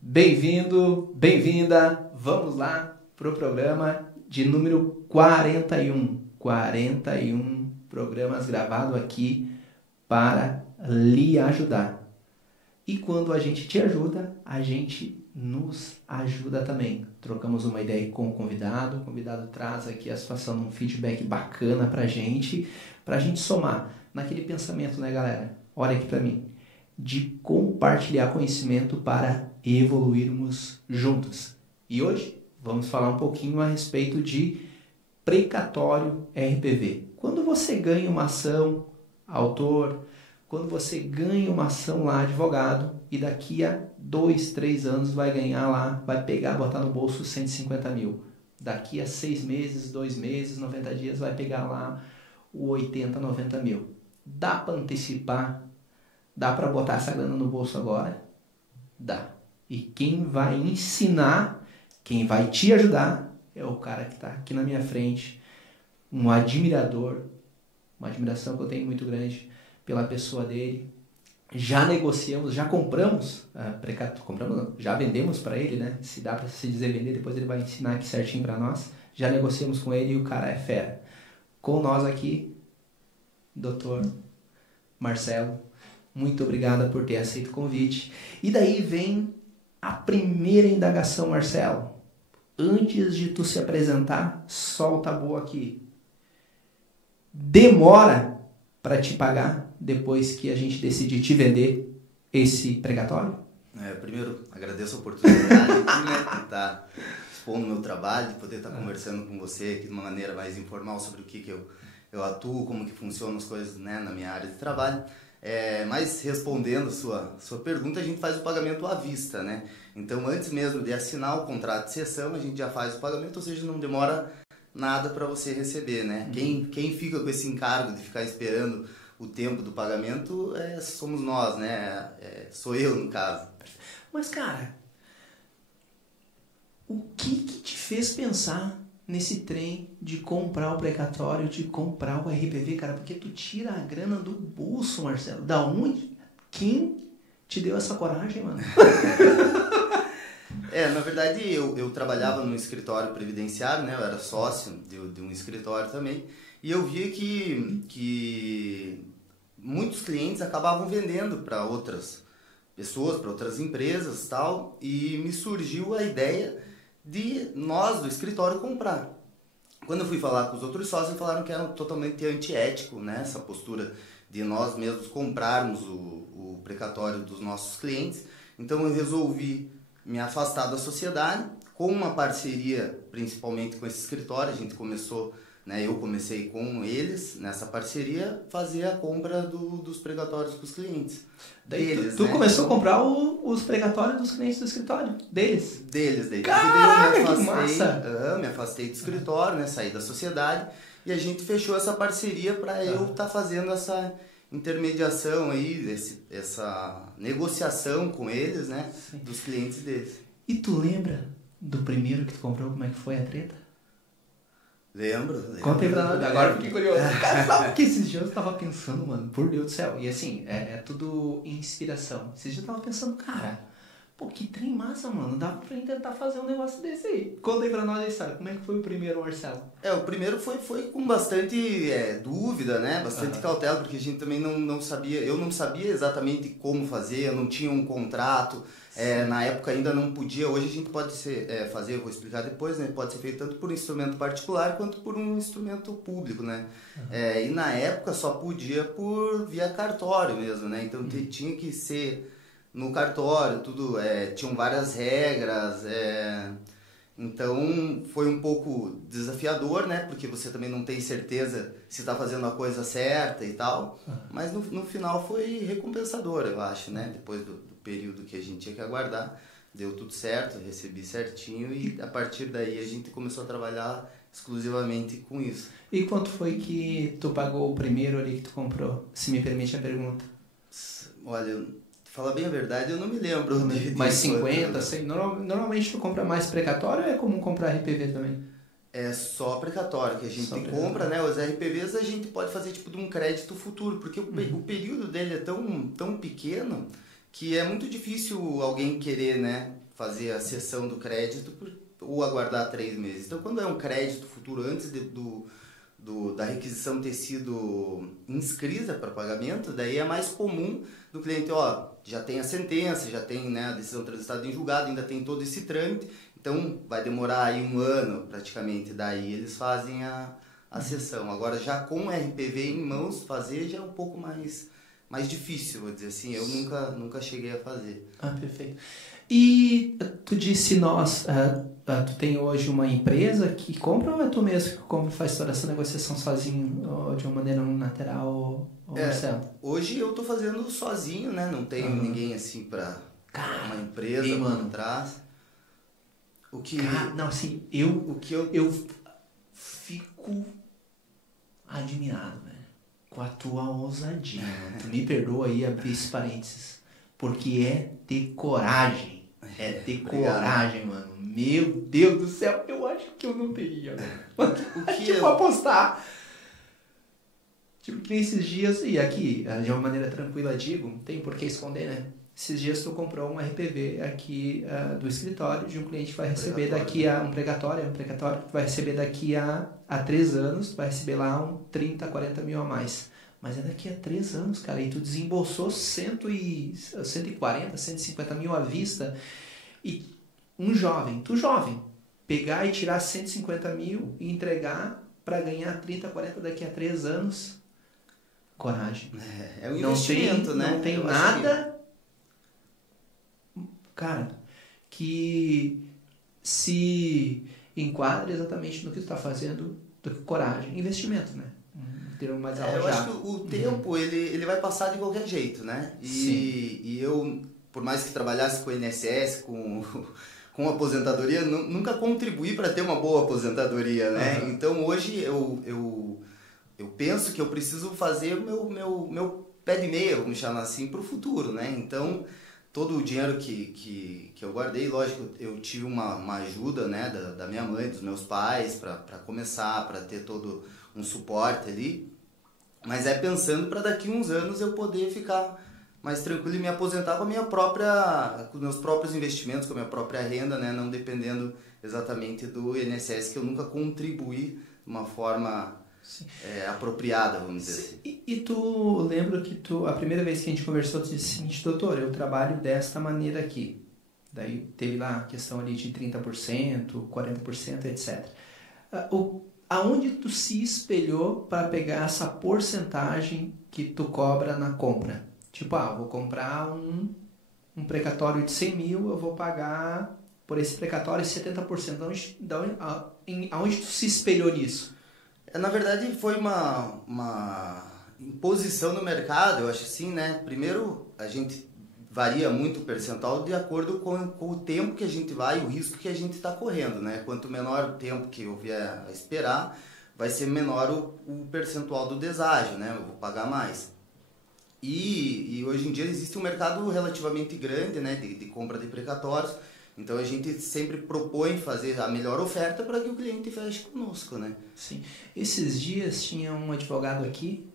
Bem-vindo, bem-vinda, vamos lá para o programa de número 41. 41 programas gravados aqui para lhe ajudar. E quando a gente te ajuda, a gente nos ajuda também. Trocamos uma ideia com o convidado traz aqui a situação, um feedback bacana pra gente somar naquele pensamento, né, galera? Olha aqui pra mim, de compartilhar conhecimento para evoluirmos juntos. E hoje vamos falar um pouquinho a respeito de precatório RPV. Quando você ganha uma ação, autor, quando você ganha uma ação lá, advogado, e daqui a 2, 3 anos vai ganhar lá, vai pegar, botar no bolso 150 mil. Daqui a 6 meses, 2 meses, 90 dias, vai pegar lá o 80, 90 mil. Dá para antecipar? Dá para botar essa grana no bolso agora? Dá. E quem vai ensinar, quem vai te ajudar, é o cara que está aqui na minha frente, um admirador, uma admiração que eu tenho muito grande pela pessoa dele. Já negociamos, já compramos, compramos não, já vendemos para ele, né? Se dá para se dizer vender, depois ele vai ensinar aqui certinho para nós. Já negociamos com ele e o cara é fera. Com nós aqui, Dr. Marcelo, muito obrigada por ter aceito o convite. E daí vem a primeira indagação, Marcelo. Antes de tu se apresentar, solta a boa aqui. Demora para te pagar depois que a gente decidir te vender esse precatório? Primeiro, agradeço a oportunidade aqui, né, de estar expondo o meu trabalho, de poder estar conversando com você aqui de uma maneira mais informal sobre o que eu atuo, como que funcionam as coisas, né, na minha área de trabalho. Mas respondendo a sua pergunta, a gente faz o pagamento à vista, né? Então, antes mesmo de assinar o contrato de cessão, a gente já faz o pagamento, ou seja, não demora nada para você receber, né? Quem fica com esse encargo de ficar esperando o tempo do pagamento somos nós, né? Sou eu, no caso. Mas, cara, o que te fez pensar nesse trem de comprar o precatório, de comprar o RPV, cara? Porque tu tira a grana do bolso, Marcelo. Da onde? Quem te deu essa coragem, mano? Na verdade, eu trabalhava num escritório previdenciário, né? Eu era sócio de um escritório também. E eu via que muitos clientes acabavam vendendo para outras pessoas, para outras empresas e tal. E me surgiu a ideia de nós, do escritório, comprar. Quando eu fui falar com os outros sócios, falaram que era totalmente antiético, né? Essa postura de nós mesmos comprarmos o precatório dos nossos clientes. Então eu resolvi me afastar da sociedade, com uma parceria principalmente com esse escritório. A gente começou, né, eu comecei com eles, nessa parceria, fazer a compra dos precatórios para os clientes. Daí tu começou a comprar os precatórios dos clientes do escritório? Deles? Deles. Caraca, que massa! Me afastei do escritório, né, saí da sociedade, e a gente fechou essa parceria para eu estar fazendo essa intermediação aí, essa negociação com eles, né? Sim. Dos clientes deles. E tu lembra do primeiro que tu comprou, como é que foi a treta? Lembro. Conta aí pra nós, agora fiquei curioso. Cara, sabe que esses dias eu tava pensando, mano, por Deus do céu, e assim, é tudo inspiração. Esses dias eu tava pensando, cara, pô, que trem massa, mano, dá pra gente tentar fazer um negócio desse aí. Conta aí pra nós a história, como é que foi o primeiro, Marcelo? O primeiro foi com bastante dúvida, né, bastante cautela, porque a gente também não sabia, eu não sabia exatamente como fazer, eu não tinha um contrato. Na época ainda não podia, hoje a gente pode fazer, eu vou explicar depois, né? Pode ser feito tanto por um instrumento particular quanto por um instrumento público, né? E na época só podia por via cartório mesmo, né? Então tinha que ser no cartório, tudo, tinham várias regras, então foi um pouco desafiador, né? Porque você também não tem certeza se está fazendo a coisa certa e tal, mas no final foi recompensador, eu acho, né? Depois do período que a gente tinha que aguardar, deu tudo certo, recebi certinho e a partir daí a gente começou a trabalhar exclusivamente com isso. E quanto foi que tu pagou o primeiro ali que tu comprou? Se me permite a pergunta. Olha, falar bem a verdade, eu não me lembro. Mas 50, 100, normalmente tu compra mais precatório ou é comum comprar RPV também? É só precatório que a gente compra, né? Os RPVs a gente pode fazer tipo de um crédito futuro, porque o período dele é tão pequeno que é muito difícil alguém querer, né, fazer a cessão do crédito ou aguardar 3 meses. Então, quando é um crédito futuro antes da requisição ter sido inscrita para pagamento, daí é mais comum do cliente, já tem a sentença, já tem, né, a decisão transitada em julgado, ainda tem todo esse trâmite, então vai demorar aí 1 ano praticamente, daí eles fazem a cessão. Agora, já com o RPV em mãos, fazer já é um pouco mais difícil, vou dizer assim, eu nunca cheguei a fazer. Perfeito. E tu disse tu tem hoje uma empresa que compra ou é tu mesmo que compra e faz toda essa negociação sozinho, ou de uma maneira unilateral, Marcelo? Hoje eu tô fazendo sozinho, né? Não tenho ninguém assim pra uma empresa por trás. Não, assim, eu fico admirado, velho, com a tua ousadia. Tu me perdoa aí abrir esse parênteses, porque é ter coragem. É ter coragem, mano. Meu Deus do céu, eu acho que eu não teria, velho. Apostar. Tipo, que nesses dias, e aqui, de uma maneira tranquila, digo, não tem por que esconder, né? Esses dias tu comprou um RPV aqui do escritório de um cliente que vai receber daqui a um precatório que tu vai receber daqui a 3 anos, tu vai receber lá 30, 40 mil a mais. Mas é daqui a 3 anos, cara, e tu desembolsou 140, 150 mil à vista, e tu jovem, pegar e tirar 150 mil e entregar para ganhar 30, 40 daqui a 3 anos, coragem. É um investimento, né? Não tem nada... Cara, que se enquadra exatamente no que tu está fazendo, do que coragem. Investimento, né? Termo mais arrojado. Eu acho que o tempo, ele vai passar de qualquer jeito, né? E eu, por mais que trabalhasse com o INSS, com aposentadoria, nunca contribuí para ter uma boa aposentadoria, né? Então, hoje, eu penso que eu preciso fazer o meu pé de meia, vamos chamar assim, para o futuro, né? Então... todo o dinheiro que eu guardei, lógico, eu tive uma ajuda, né, da minha mãe, dos meus pais, para começar, para ter todo um suporte ali. Mas é pensando para daqui uns anos eu poder ficar mais tranquilo e me aposentar com os meus próprios investimentos, com a minha própria renda, né, não dependendo exatamente do INSS, que eu nunca contribuí de uma forma... apropriada, vamos dizer assim. E tu lembra que a primeira vez que a gente conversou, tu disse o seguinte: doutor, eu trabalho desta maneira aqui. Daí teve lá a questão ali de 30%, 40%, etc. Aonde tu se espelhou para pegar essa porcentagem que tu cobra na compra? Tipo, vou comprar um precatório de 100 mil, eu vou pagar por esse precatório 70%. Aonde tu se espelhou nisso? Na verdade, foi uma imposição no mercado, eu acho assim, né? Primeiro, a gente varia muito o percentual de acordo com o tempo que a gente vai e o risco que a gente está correndo, né? Quanto menor o tempo que eu vier a esperar, vai ser menor o percentual do deságio, né? Eu vou pagar mais. E hoje em dia existe um mercado relativamente grande, né? De compra de precatórios. Então a gente sempre propõe fazer a melhor oferta para que o cliente feche conosco, né? Sim. Esses dias tinha um advogado aqui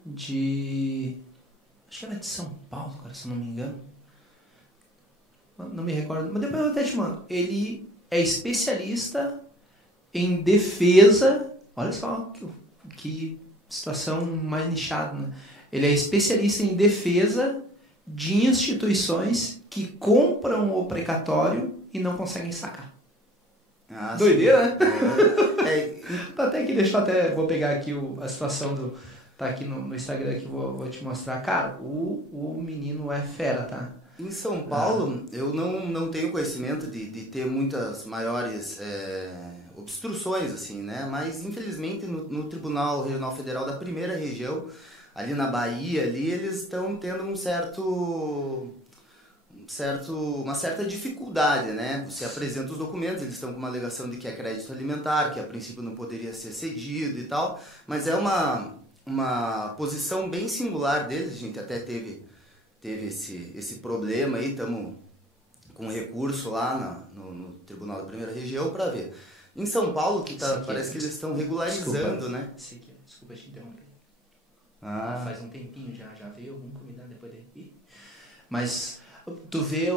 acho que era de São Paulo, cara, se eu não me engano. Não me recordo, mas depois eu até te mando. Ele é especialista em defesa. Olha só que situação mais nichada, né? Ele é especialista em defesa de instituições que compram o precatório e não conseguem sacar. Doideira, né? Tá até aqui, vou pegar aqui a situação tá aqui no Instagram que vou te mostrar. Cara, o menino é fera, tá? Em São Paulo, eu não tenho conhecimento de ter muitas maiores obstruções, assim, né? Mas, infelizmente, no Tribunal Regional Federal da Primeira Região, ali na Bahia, eles estão tendo uma certa dificuldade, né? Você apresenta os documentos, eles estão com uma alegação de que é crédito alimentar, que a princípio não poderia ser cedido e tal, mas é uma posição bem singular deles. A gente até teve esse problema aí, estamos com recurso lá no Tribunal da Primeira Região para ver. Em São Paulo, parece que eles estão regularizando, né? Desculpa te interromper. Faz um tempinho já veio, vamos combinar depois dele. Mas tu vê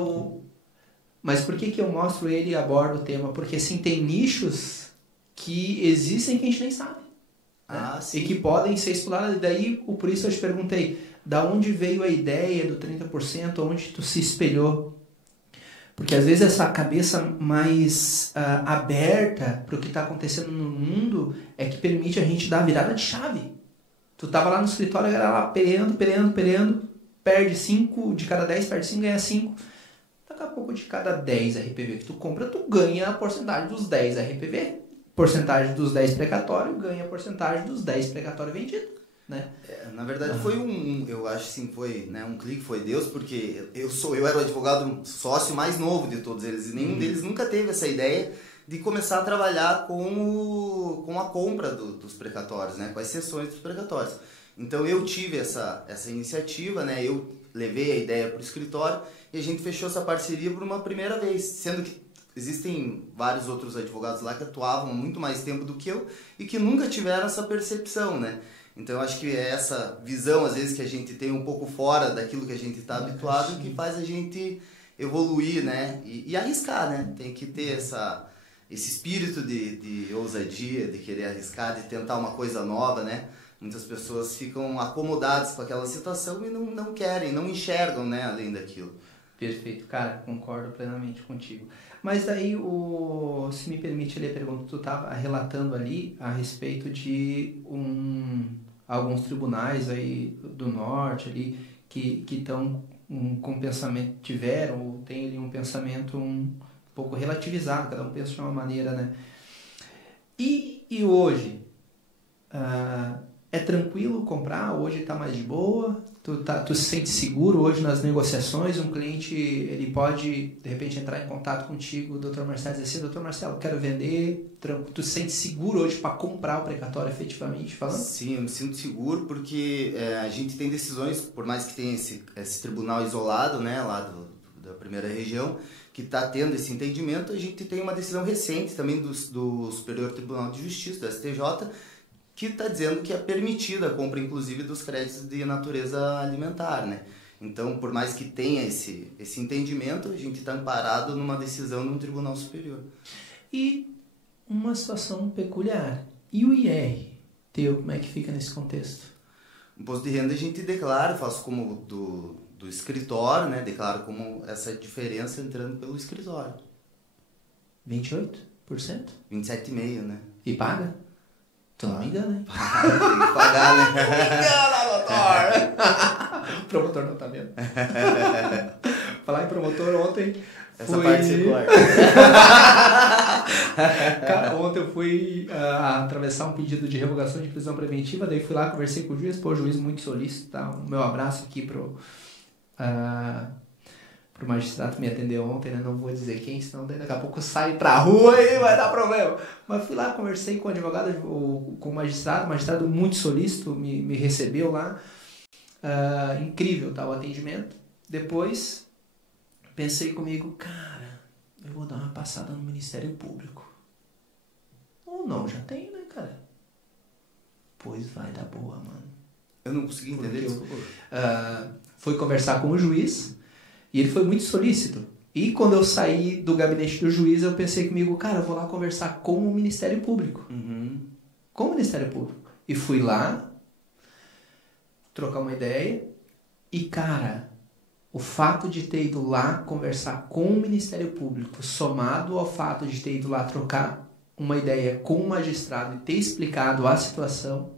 Mas por que eu mostro ele e abordo o tema? Porque, assim, tem nichos que existem que a gente nem sabe. Ah, Né? sim. E que podem ser explorados. E daí, por isso eu te perguntei, da onde veio a ideia do 30%, onde tu se espelhou? Porque às vezes essa cabeça mais aberta para o que está acontecendo no mundo é que permite a gente dar a virada de chave. Tu tava lá no escritório, a galera lá peleando, perde 5, de cada 10 perde 5, ganha 5. Daqui a pouco de cada 10 RPV que tu compra, tu ganha a porcentagem dos 10 RPV. Porcentagem dos 10 precatórios, ganha a porcentagem dos 10 precatórios vendidos. Né? Na verdade foi eu acho assim, foi, né, um clique, foi Deus, porque eu era o advogado sócio mais novo de todos eles, e nenhum deles nunca teve essa ideia de começar a trabalhar com a compra dos precatórios, né, com as sessões dos precatórios. Então eu tive essa iniciativa, né, eu levei a ideia para o escritório e a gente fechou essa parceria por uma primeira vez, sendo que existem vários outros advogados lá que atuavam há muito mais tempo do que eu e que nunca tiveram essa percepção, né. Então, eu acho que é essa visão, às vezes, que a gente tem um pouco fora daquilo que a gente está habituado, que faz a gente evoluir, né? E arriscar, né? Tem que ter esse espírito de ousadia, de querer arriscar, de tentar uma coisa nova, né? Muitas pessoas ficam acomodadas com aquela situação e não querem, não enxergam, né? Além daquilo. Perfeito, cara, concordo plenamente contigo. Mas daí, se me permite ali a pergunta, tu estava relatando ali a respeito de alguns tribunais aí do norte ali que estão com pensamento, tiveram ou tem ali um pensamento um pouco relativizado, cada um pensa de uma maneira, né? E hoje, é tranquilo comprar? Hoje está mais de boa? Tu se sente seguro hoje nas negociações? Um cliente, ele pode, de repente, entrar em contato contigo, o Dr. Marcelo, dizer assim, Dr. Marcelo, quero vender. Tu se sente seguro hoje para comprar o precatório, efetivamente falando? Sim, eu me sinto seguro porque a gente tem decisões, por mais que tenha esse tribunal isolado, né, lá da primeira região, que está tendo esse entendimento, a gente tem uma decisão recente também do Superior Tribunal de Justiça, do STJ, que está dizendo que é permitida a compra, inclusive, dos créditos de natureza alimentar, né? Então, por mais que tenha esse entendimento, a gente está amparado numa decisão de um tribunal superior. E uma situação peculiar. E o IR teu, como é que fica nesse contexto? Imposto de renda a gente declara, faço como do escritório, né? Declaro como essa diferença entrando pelo escritório. 28%? 27,5%, né? E paga? Tu não me engana, hein? Tem que pagar, né? Não me engana, doutor! O promotor não tá vendo. Falar em promotor, ontem... Essa parte você corta. Cara, ontem eu fui atravessar um pedido de revogação de prisão preventiva, daí fui lá, conversei com o juiz, o juiz muito solícito, tá? O meu abraço aqui pro magistrado que me atendeu ontem, né? Não vou dizer quem, senão daqui a pouco eu saio pra rua e vai dar problema. Mas fui lá, conversei com o advogado, com o magistrado muito solícito, me recebeu lá. Incrível, tá? O atendimento. Depois, pensei comigo, cara, eu vou dar uma passada no Ministério Público. Ou não, já tenho, né, cara? Pois vai dar boa, mano. Eu não consegui entender, desculpa. Fui conversar com o juiz e ele foi muito solícito. E quando eu saí do gabinete do juiz, eu pensei comigo, cara, eu vou lá conversar com o Ministério Público. Uhum. Com o Ministério Público. E fui lá, trocar uma ideia. E, cara, o fato de ter ido lá conversar com o Ministério Público, somado ao fato de ter ido lá trocar uma ideia com o magistrado e ter explicado a situação,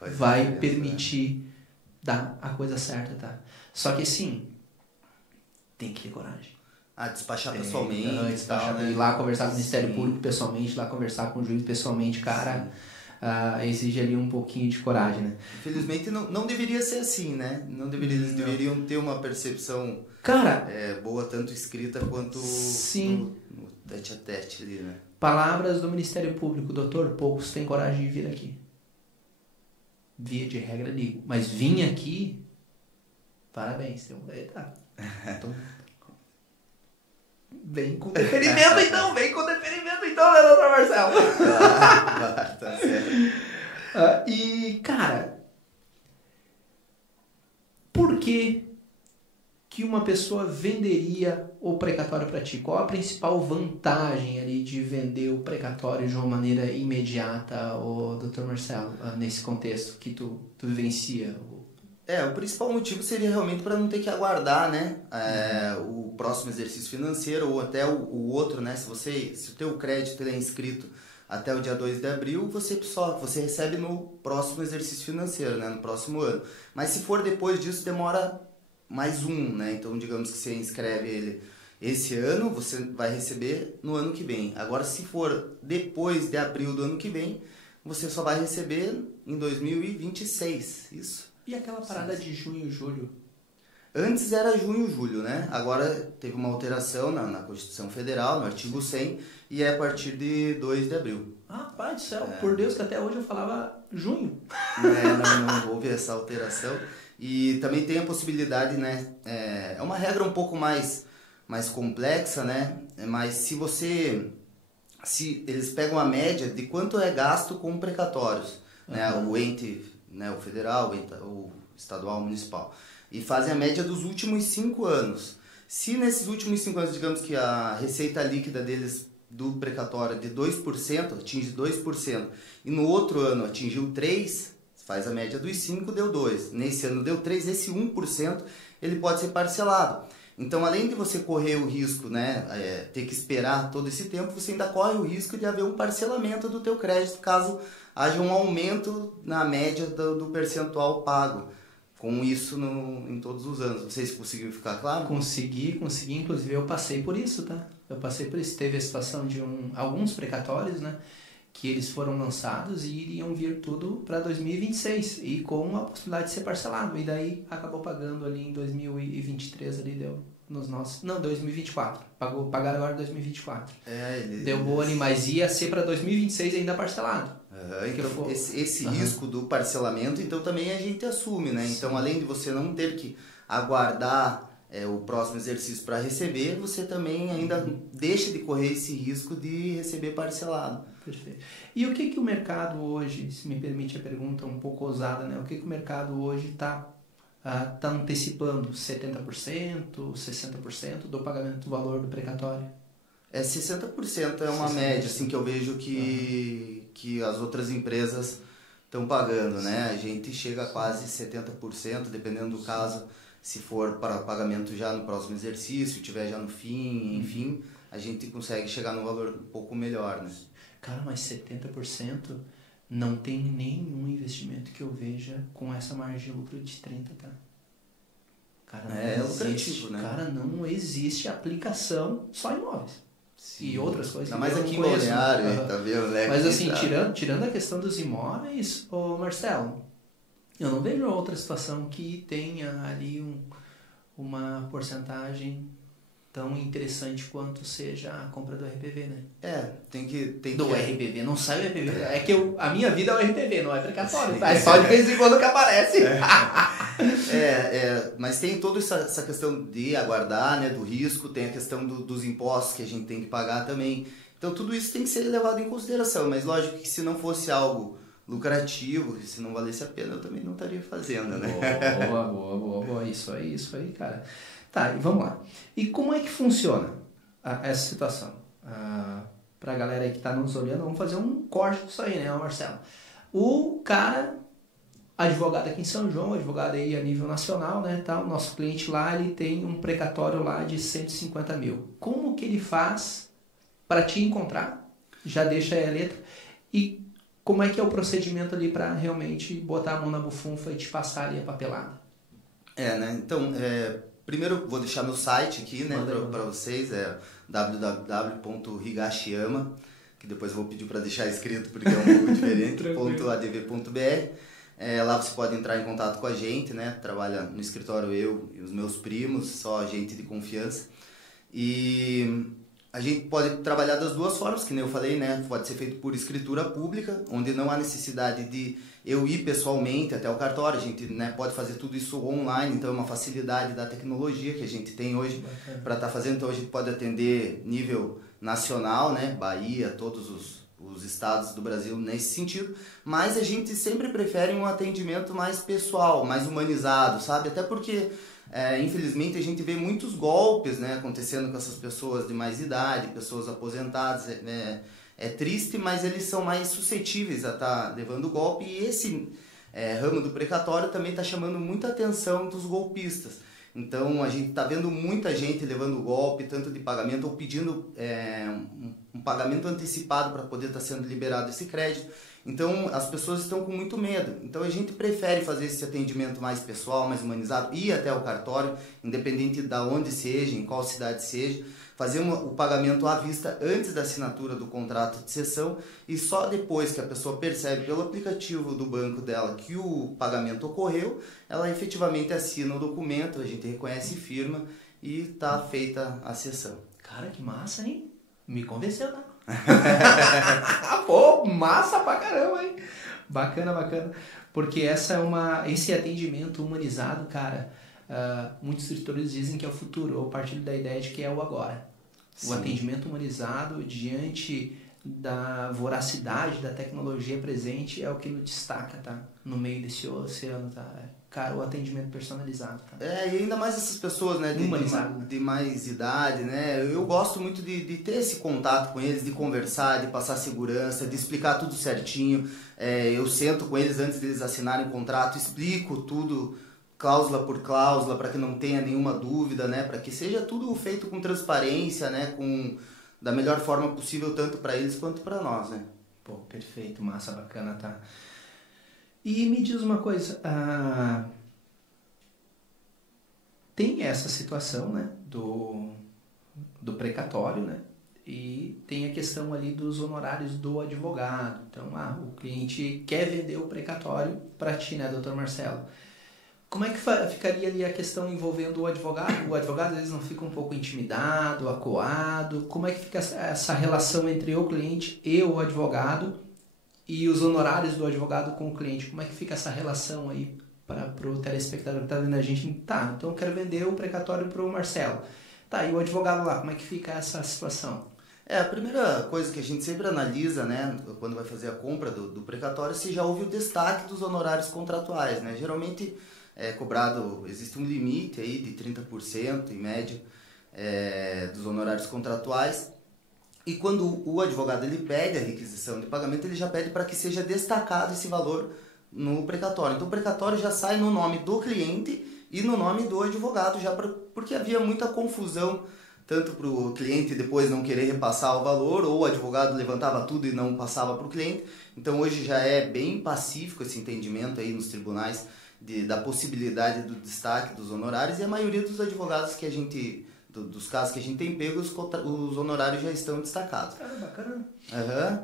vai permitir dar a coisa certa, tá? Só que, assim, tem que ter coragem. Despachar pessoalmente. Despachar, né? Ir lá conversar com o Ministério Público pessoalmente, lá conversar com o juiz pessoalmente, cara, exige ali um pouquinho de coragem, né? Infelizmente não deveria ser assim, né? Eles deveriam ter uma percepção, cara, boa, tanto escrita quanto no tete a tete ali, né? Palavras do Ministério Público, doutor, poucos têm coragem de vir aqui. Via de regra, digo. Mas vim aqui, parabéns. Então, vem com deferimento então, né, doutor Marcelo? Tá certo. E, cara, por que que uma pessoa venderia o precatório para ti? Qual a principal vantagem ali de vender o precatório de uma maneira imediata, o Dr. Marcelo, nesse contexto que tu vivencia? O principal motivo seria realmente para não ter que aguardar, né, o próximo exercício financeiro ou até o outro, né, se o teu crédito é inscrito até o dia 2 de abril, você recebe no próximo exercício financeiro, né, no próximo ano. Mas se for depois disso, demora mais né, então digamos que você inscreve ele esse ano, você vai receber no ano que vem. Agora, se for depois de abril do ano que vem, você só vai receber em 2026, isso. E aquela parada de junho e julho? Antes era junho e julho, né? Agora teve uma alteração na Constituição Federal, no artigo 100, e é a partir de 2 de abril. Ah, pai do céu, por Deus que até hoje eu falava junho. Não houve essa alteração. E também tem a possibilidade, né? É uma regra um pouco mais complexa, né? Mas se eles pegam a média de quanto é gasto com precatórios, né? O ente, né? O federal, o estadual, o municipal, e fazem a média dos últimos 5 anos. Se nesses últimos 5 anos, digamos que a receita líquida deles do precatório de 2%, atinge 2%, e no outro ano atingiu 3%, faz a média dos 5, deu 2. Nesse ano deu 3, esse 1% ele pode ser parcelado. Então, além de você correr o risco, né, ter que esperar todo esse tempo, você ainda corre o risco de haver um parcelamento do teu crédito, caso haja um aumento na média do percentual pago. Com isso em todos os anos. Vocês conseguiram ficar claro? Consegui. Inclusive, eu passei por isso, tá? Teve a situação de alguns precatórios, né? Que eles foram lançados e iriam vir tudo para 2026 e com a possibilidade de ser parcelado. E daí acabou pagando ali em 2023, ali deu nos nossos... Não, 2024. Pagaram agora em 2024. Deu boa ali, mas ia ser para 2026 ainda parcelado. Então, esse risco do parcelamento, então também a gente assume, né? Sim. Então, além de você não ter que aguardar o próximo exercício para receber, você também ainda deixa de correr esse risco de receber parcelado. Perfeito. E o que o mercado hoje, se me permite a pergunta um pouco ousada, né? O que o mercado hoje está antecipando? 70%, 60% do pagamento do valor do precatório? 60% é uma média assim, que eu vejo que as outras empresas estão pagando, né? A gente chega a quase 70%, dependendo do caso, se for para pagamento já no próximo exercício, tiver já no fim, enfim, a gente consegue chegar num valor um pouco melhor, né? Cara, mas 70% não tem nenhum investimento que eu veja com essa margem de lucro de 30%, tá? Cara, é lucrativo, né? Cara, não existe aplicação só em imóveis. Sim. E outras coisas. Ainda mais aqui em Balneário, tá vendo, né? Mas assim, tirando a questão dos imóveis, Marcelo, eu não vejo outra situação que tenha ali uma porcentagem tão interessante quanto seja a compra do RPV, né? Tem que... RPV, não sai o RPV. É que a minha vida é o RPV, não é precatório, tá? É só de vez em quando que aparece. Mas tem toda essa questão de aguardar, né, do risco, tem a questão dos impostos que a gente tem que pagar também. Então tudo isso tem que ser levado em consideração, mas lógico que se não fosse algo lucrativo, se não valesse a pena, eu também não estaria fazendo, né? Boa. Isso aí, cara. Tá, e vamos lá. E como é que funciona essa situação? Pra galera aí que tá nos olhando, vamos fazer um corte disso aí, né, Marcelo? O cara... advogado aqui em São João, advogado aí a nível nacional, né, tá? O nosso cliente lá, ele tem um precatório lá de 150 mil. Como que ele faz para te encontrar? Já deixa aí a letra. E como é que é o procedimento ali para realmente botar a mão na bufunfa e te passar ali a papelada? Né? Então, primeiro vou deixar meu site aqui, né, para vocês, www.higashiyama, que depois eu vou pedir para deixar escrito porque é um pouco diferente, .adv.br. Lá você pode entrar em contato com a gente, né? Trabalha no escritório eu e os meus primos, só gente de confiança. E a gente pode trabalhar das duas formas, que nem eu falei, né? Pode ser feito por escritura pública, onde não há necessidade de eu ir pessoalmente até o cartório. A gente, né, pode fazer tudo isso online, então é uma facilidade da tecnologia que a gente tem hoje para estar fazendo. Então a gente pode atender nível nacional, né? Bahia, todos os estados do Brasil nesse sentido, mas a gente sempre prefere um atendimento mais pessoal, mais humanizado, sabe? Até porque infelizmente a gente vê muitos golpes, né, acontecendo com essas pessoas de mais idade, pessoas aposentadas. É triste, mas eles são mais suscetíveis a estar levando golpe, e esse ramo do precatório também está chamando muita atenção dos golpistas. Então a gente está vendo muita gente levando golpe, tanto de pagamento ou pedindo um pagamento antecipado para poder estar sendo liberado esse crédito. Então as pessoas estão com muito medo. Então a gente prefere fazer esse atendimento mais pessoal, mais humanizado, ir até o cartório, independente de onde seja, em qual cidade seja, fazer o pagamento à vista antes da assinatura do contrato de cessão, e só depois que a pessoa percebe pelo aplicativo do banco dela que o pagamento ocorreu, ela efetivamente assina o documento, a gente reconhece e firma, e está feita a cessão. Cara, que massa, hein? Me convenceu, tá? Pô, massa pra caramba, hein? Bacana, bacana. Porque esse atendimento humanizado, cara, muitos escritores dizem que é o futuro. Eu partilho da ideia de que é o agora. Sim. O atendimento humanizado diante da voracidade da tecnologia presente é o que nos destaca, tá? No meio desse oceano, tá? Cara, o atendimento personalizado, tá? E ainda mais essas pessoas, né? De mais idade, né? Eu gosto muito de ter esse contato com eles, de conversar, de passar segurança, de explicar tudo certinho. Eu sento com eles antes deles assinarem o contrato, explico tudo, cláusula por cláusula, para que não tenha nenhuma dúvida, né? Para que seja tudo feito com transparência, né? Da melhor forma possível, tanto para eles quanto para nós, né? Pô, perfeito, massa, bacana, tá? E me diz uma coisa, tem essa situação, né, do precatório, né, e tem a questão ali dos honorários do advogado. Então, o cliente quer vender o precatório para ti, né, doutor Marcelo? Como é que ficaria ali a questão envolvendo o advogado? O advogado às vezes não fica um pouco intimidado, acuado? Como é que fica essa relação entre o cliente e o advogado e os honorários do advogado com o cliente? Como é que fica essa relação aí para o telespectador que está vendo a gente? Tá, então eu quero vender o precatório para o Marcelo. Tá, e o advogado lá, como é que fica essa situação? A primeira coisa que a gente sempre analisa, né, quando vai fazer a compra do precatório, se já houve o destaque dos honorários contratuais, né? Geralmente é cobrado, existe um limite aí de 30% em média dos honorários contratuais. E quando o advogado ele pede a requisição de pagamento, ele já pede para que seja destacado esse valor no precatório. Então o precatório já sai no nome do cliente e no nome do advogado, porque havia muita confusão, tanto para o cliente depois não querer repassar o valor, ou o advogado levantava tudo e não passava para o cliente. Então hoje já é bem pacífico esse entendimento aí nos tribunais da possibilidade do destaque dos honorários, e a maioria dos advogados que a gente... dos casos que a gente tem pego, os honorários já estão destacados. Cara, bacana.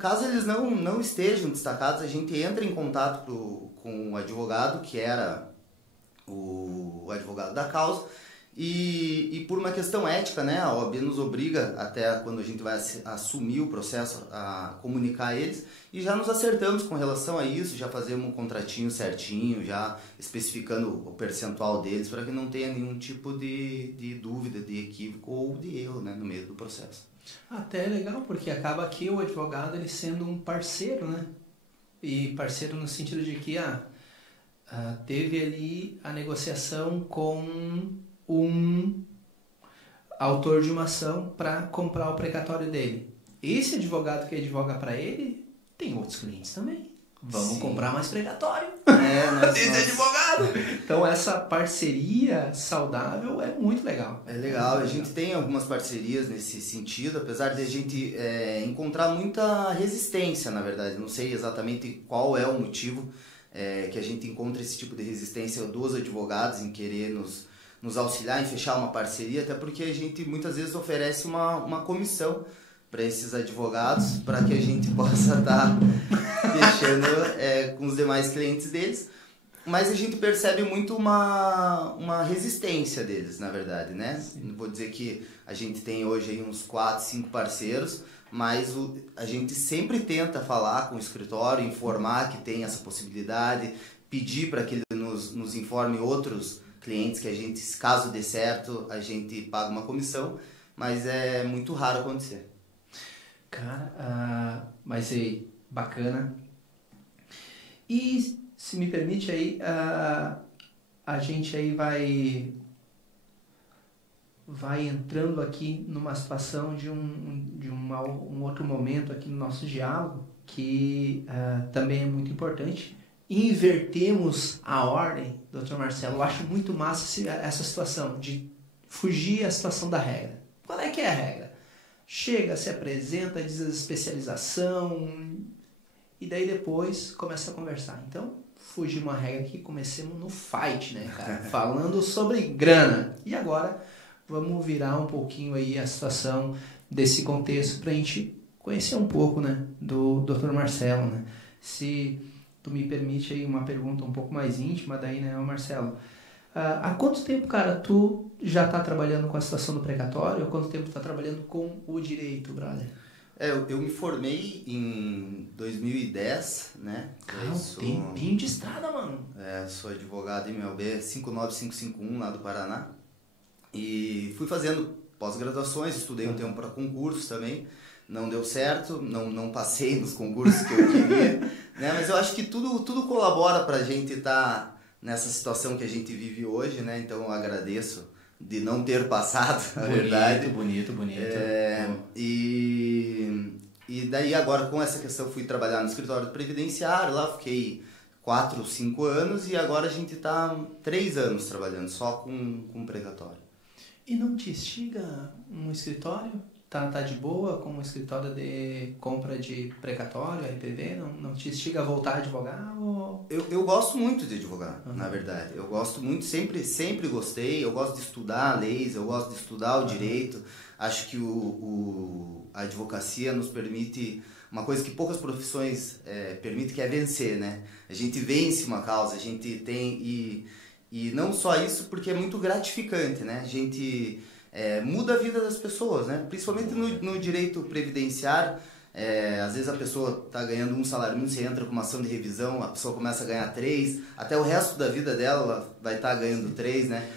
Caso eles não estejam destacados, a gente entra em contato com o advogado, que era o advogado da causa, e por uma questão ética, né, a OAB nos obriga, até quando a gente vai assumir o processo, a comunicar eles, e já nos acertamos com relação a isso, já fazemos um contratinho certinho, já especificando o percentual deles, para que não tenha nenhum tipo de dúvida, de equívoco ou de erro, né, no meio do processo. Até é legal, porque acaba aqui o advogado ele sendo um parceiro, né? E parceiro no sentido de que teve ali a negociação com um autor de uma ação para comprar o precatório dele. Esse advogado que advoga para ele tem outros clientes também. Vamos comprar mais precatório. Esse advogado. Então essa parceria saudável é muito legal. É legal. A gente tem algumas parcerias nesse sentido, apesar de a gente encontrar muita resistência, na verdade. Não sei exatamente qual é o motivo que a gente encontra esse tipo de resistência dos advogados em querer nos auxiliar em fechar uma parceria, até porque a gente muitas vezes oferece uma comissão para esses advogados, para que a gente possa estar fechando com os demais clientes deles. Mas a gente percebe muito uma resistência deles, na verdade, né? Sim. Vou dizer que a gente tem hoje aí uns 4, 5 parceiros, mas a gente sempre tenta falar com o escritório, informar que tem essa possibilidade, pedir para que ele nos informe outros clientes que a gente, caso dê certo, a gente paga uma comissão, mas é muito raro acontecer. Cara, mas aí, bacana. E se me permite aí, a gente aí vai vai entrando aqui numa situação de um outro momento aqui no nosso diálogo que também é muito importante. Invertemos a ordem, Dr. Marcelo. Eu acho muito massa essa situação de fugir à situação da regra. Qual é que é a regra? Chega, se apresenta, diz a especialização e daí depois começa a conversar. Então, fugimos uma regra aqui, comecemos no fight, né, cara? Falando sobre grana. E agora, vamos virar um pouquinho aí a situação desse contexto pra gente conhecer um pouco, né, do Dr. Marcelo, né? Se tu me permite aí uma pergunta um pouco mais íntima daí, né, Marcelo? Há quanto tempo, cara, tu já tá trabalhando com a situação do precatório? Há quanto tempo tu tá trabalhando com o direito, brother? Eu me formei em 2010, né? Um tempinho de estrada, mano. Sou advogado em MLB 59551 lá do Paraná. E fui fazendo pós-graduações, estudei um tempo para concursos também. Não deu certo, não passei nos concursos que eu queria, né? Mas eu acho que tudo colabora para a gente estar nessa situação que a gente vive hoje, né? Então eu agradeço de não ter passado, na verdade. Bonito. E daí agora com essa questão fui trabalhar no escritório previdenciário, lá fiquei 4, 5 anos e agora a gente está 3 anos trabalhando só com precatório. E não te instiga um escritório? Tá de boa com um escritório de compra de precatório, RPV? Não te instiga a voltar a advogar? Ou... Eu gosto muito de advogar, na verdade. Eu gosto muito, sempre gostei. Eu gosto de estudar leis, eu gosto de estudar o direito. Acho que a advocacia nos permite uma coisa que poucas profissões permitem, que é vencer, né? A gente vence uma causa, a gente tem... E não só isso, porque é muito gratificante, né? A gente... muda a vida das pessoas, né? Principalmente no direito previdenciário, às vezes a pessoa está ganhando um salário mínimo, você entra com uma ação de revisão, a pessoa começa a ganhar 3, até o resto da vida dela ela vai estar ganhando 3, né?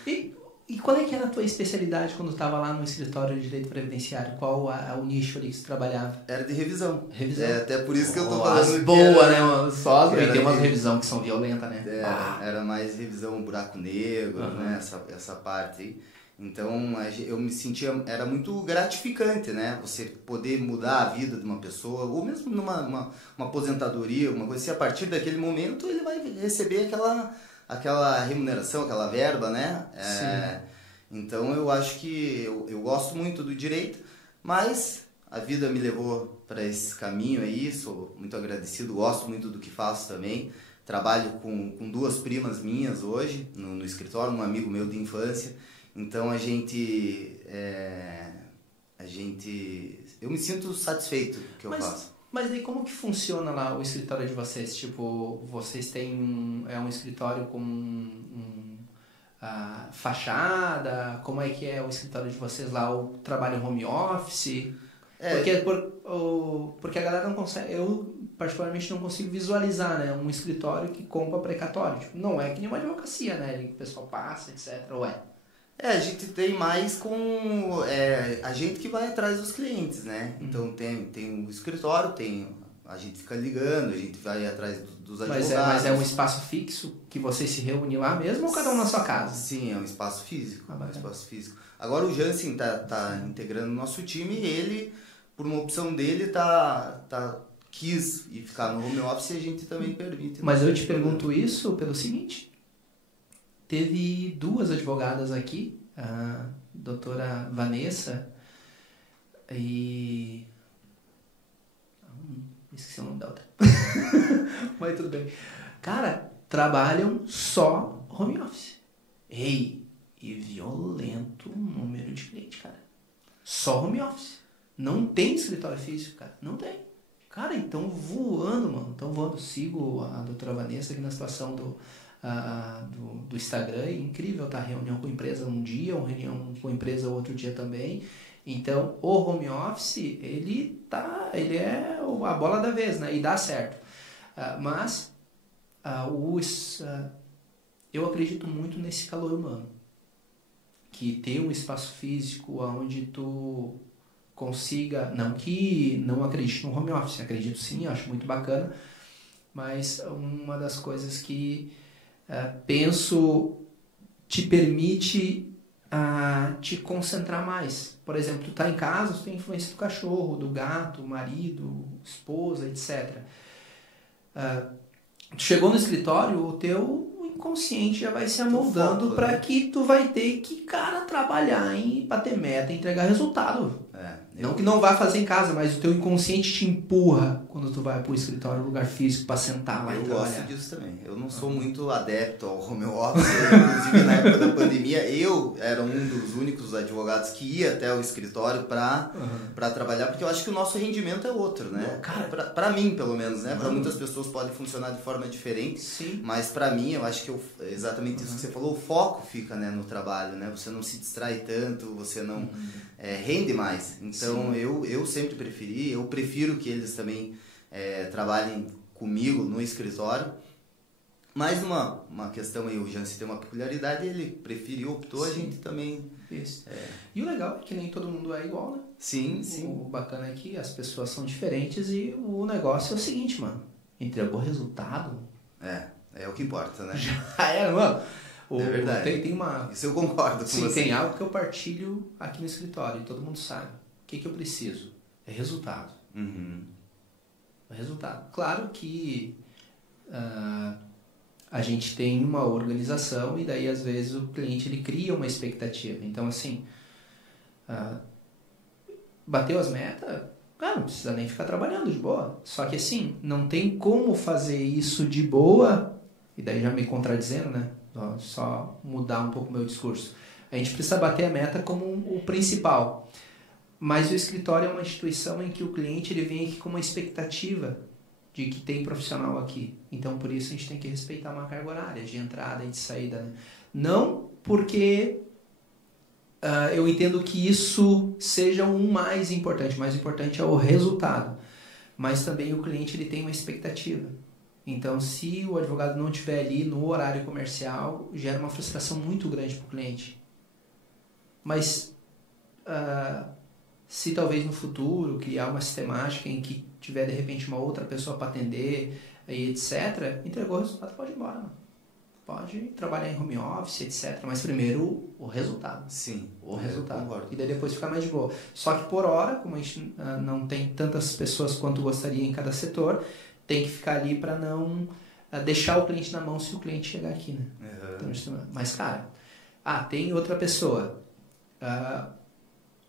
E qual é que era a tua especialidade quando estava lá no escritório de direito previdenciário? Qual o nicho ali que você trabalhava? Era de revisão. Revisão. Até por isso que eu tô falando. Boa, né, mano? Só e tem umas revisão que são violentas, né? Era mais revisão buraco negro, né? Essa parte aí. Então eu me sentia, era muito gratificante, né? Você poder mudar a vida de uma pessoa, ou mesmo numa uma aposentadoria, uma coisa assim, a partir daquele momento ele vai receber aquela remuneração, aquela verba, né? Então eu acho que eu gosto muito do direito, mas a vida me levou para esse caminho aí, sou muito agradecido, gosto muito do que faço também. Trabalho com 2 primas minhas hoje no escritório, um amigo meu de infância. Então eu me sinto satisfeito com o que eu faço. Mas daí como que funciona lá o escritório de vocês? Tipo, vocês têm um escritório com fachada? Como é que é o escritório de vocês lá? O trabalho home office? Porque a galera não consegue, eu particularmente não consigo visualizar, né, um escritório que compra precatório. Tipo, não é que nem uma advocacia, né, que o pessoal passa, etc. Ou é? A gente tem mais com a gente que vai atrás dos clientes, né? Então tem o escritório, a gente fica ligando, a gente vai atrás dos advogados. Mas é um espaço fixo que você se reúne lá mesmo ou cada um na sua casa? Sim, é um espaço físico. Agora o Jansen tá integrando o nosso time e ele, por uma opção dele, quis ir ficar no home office e a gente também permite. Mas eu te pergunto isso pelo seguinte... Teve 2 advogadas aqui, a doutora Vanessa e... esqueci o nome da outra. Mas tudo bem. Cara, trabalham só home office. E violento número de cliente, cara. Só home office. Não tem escritório físico, cara. Não tem. Cara, então voando, mano. Então voando. Sigo a doutora Vanessa aqui na situação do Instagram, é incrível, tá? Reunião com empresa um dia, reunião com empresa outro dia também. Então, o home office, ele é a bola da vez, né? E dá certo. Mas eu acredito muito nesse calor humano. Que ter um espaço físico onde tu consiga... Não acredito no home office, acredito sim, acho muito bacana. Mas uma das coisas que penso te permite a te concentrar mais. Por exemplo, tu tá em casa, tu tem influência do cachorro, do gato, marido, esposa, etc. Tu chegou no escritório, o teu inconsciente já vai se amoldando para que tu vai ter que, cara, trabalhar em bater meta, entregar resultado. Não que não vá fazer em casa, mas o teu inconsciente te empurra quando tu vai pro escritório, lugar físico, para sentar lá e trabalhar. Eu gosto disso também. Eu não sou muito adepto ao home office. Inclusive, na época da pandemia, eu era um dos únicos advogados que ia até o escritório para trabalhar, porque eu acho que o nosso rendimento é outro, né? Para mim, pelo menos, né? Para muitas pessoas pode funcionar de forma diferente, sim, mas para mim, eu acho que exatamente isso que você falou, o foco fica, né, no trabalho, né? Você não se distrai tanto, você não rende mais. Então, eu sempre prefiro que eles também trabalhem comigo no escritório. Mais uma questão aí, o Jansen tem uma peculiaridade, ele preferiu, optou, a gente também... Isso. E o legal é que nem todo mundo é igual, né? Sim, sim. O bacana é que as pessoas são diferentes e o negócio é o seguinte, mano. Entregou resultado... É o que importa, né? Já mano. É verdade. Tem uma... Isso eu concordo com você. Tem algo que eu partilho aqui no escritório e todo mundo sabe. O que eu preciso? É resultado. É resultado. Claro que a gente tem uma organização e daí às vezes o cliente ele cria uma expectativa. Então assim, bateu as metas, cara, não precisa nem ficar trabalhando de boa. Só que assim, não tem como fazer isso de boa, e daí já me contradizendo, né? Só mudar um pouco o meu discurso. A gente precisa bater a meta como o principal. Mas o escritório é uma instituição em que o cliente ele vem aqui com uma expectativa de que tem profissional aqui. Então, por isso, a gente tem que respeitar uma carga horária de entrada e de saída. Né? Não porque eu entendo que isso seja o mais importante. O mais importante é o resultado. Mas também o cliente ele tem uma expectativa. Então, se o advogado não estiver ali no horário comercial, gera uma frustração muito grande para o cliente. Mas, se talvez no futuro criar uma sistemática em que tiver, de repente, uma outra pessoa para atender, e etc., entregou o resultado, pode ir embora. Mano. Pode trabalhar em home office, etc. Mas primeiro, o resultado. Sim, o resultado. Concordo. E daí depois fica mais de boa. Só que por hora, como a gente não tem tantas pessoas quanto gostaria em cada setor, tem que ficar ali para não deixar o cliente na mão se o cliente chegar aqui, né? Então, mas, cara, tem outra pessoa.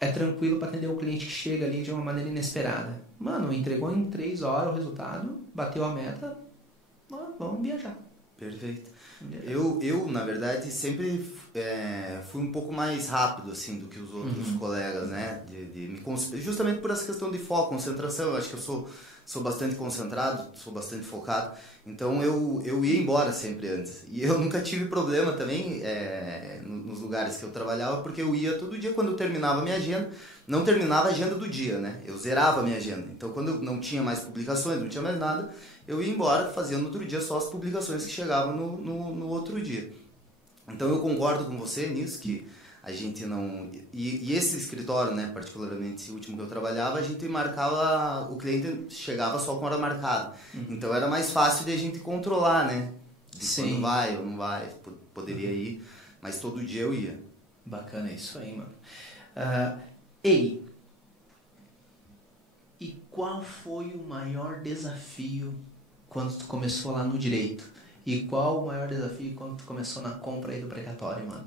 É tranquilo para atender o cliente que chega ali de uma maneira inesperada. Mano, entregou em 3 horas o resultado, bateu a meta, vamos viajar. Perfeito. Eu na verdade, sempre fui um pouco mais rápido assim, do que os outros colegas, né? Justamente por essa questão de foco, concentração. Eu acho que eu sou bastante concentrado, sou bastante focado. Então, eu ia embora sempre antes. E eu nunca tive problema também nos lugares que eu trabalhava, porque eu ia todo dia quando eu terminava a minha agenda. Não terminava a agenda do dia, né? Eu zerava a minha agenda. Então, quando eu não tinha mais publicações, não tinha mais nada, eu ia embora fazendo no outro dia só as publicações que chegavam no outro dia. Então, eu concordo com você nisso, que a gente não... E esse escritório, né, particularmente esse último que eu trabalhava, a gente marcava... O cliente chegava só com hora marcada. Então, era mais fácil de a gente controlar, né? Quando vai ou não vai, poderia ir, mas todo dia eu ia. Bacana isso aí, mano. E qual foi o maior desafio quando tu começou lá no direito? E qual o maior desafio quando tu começou na compra aí do precatório, mano?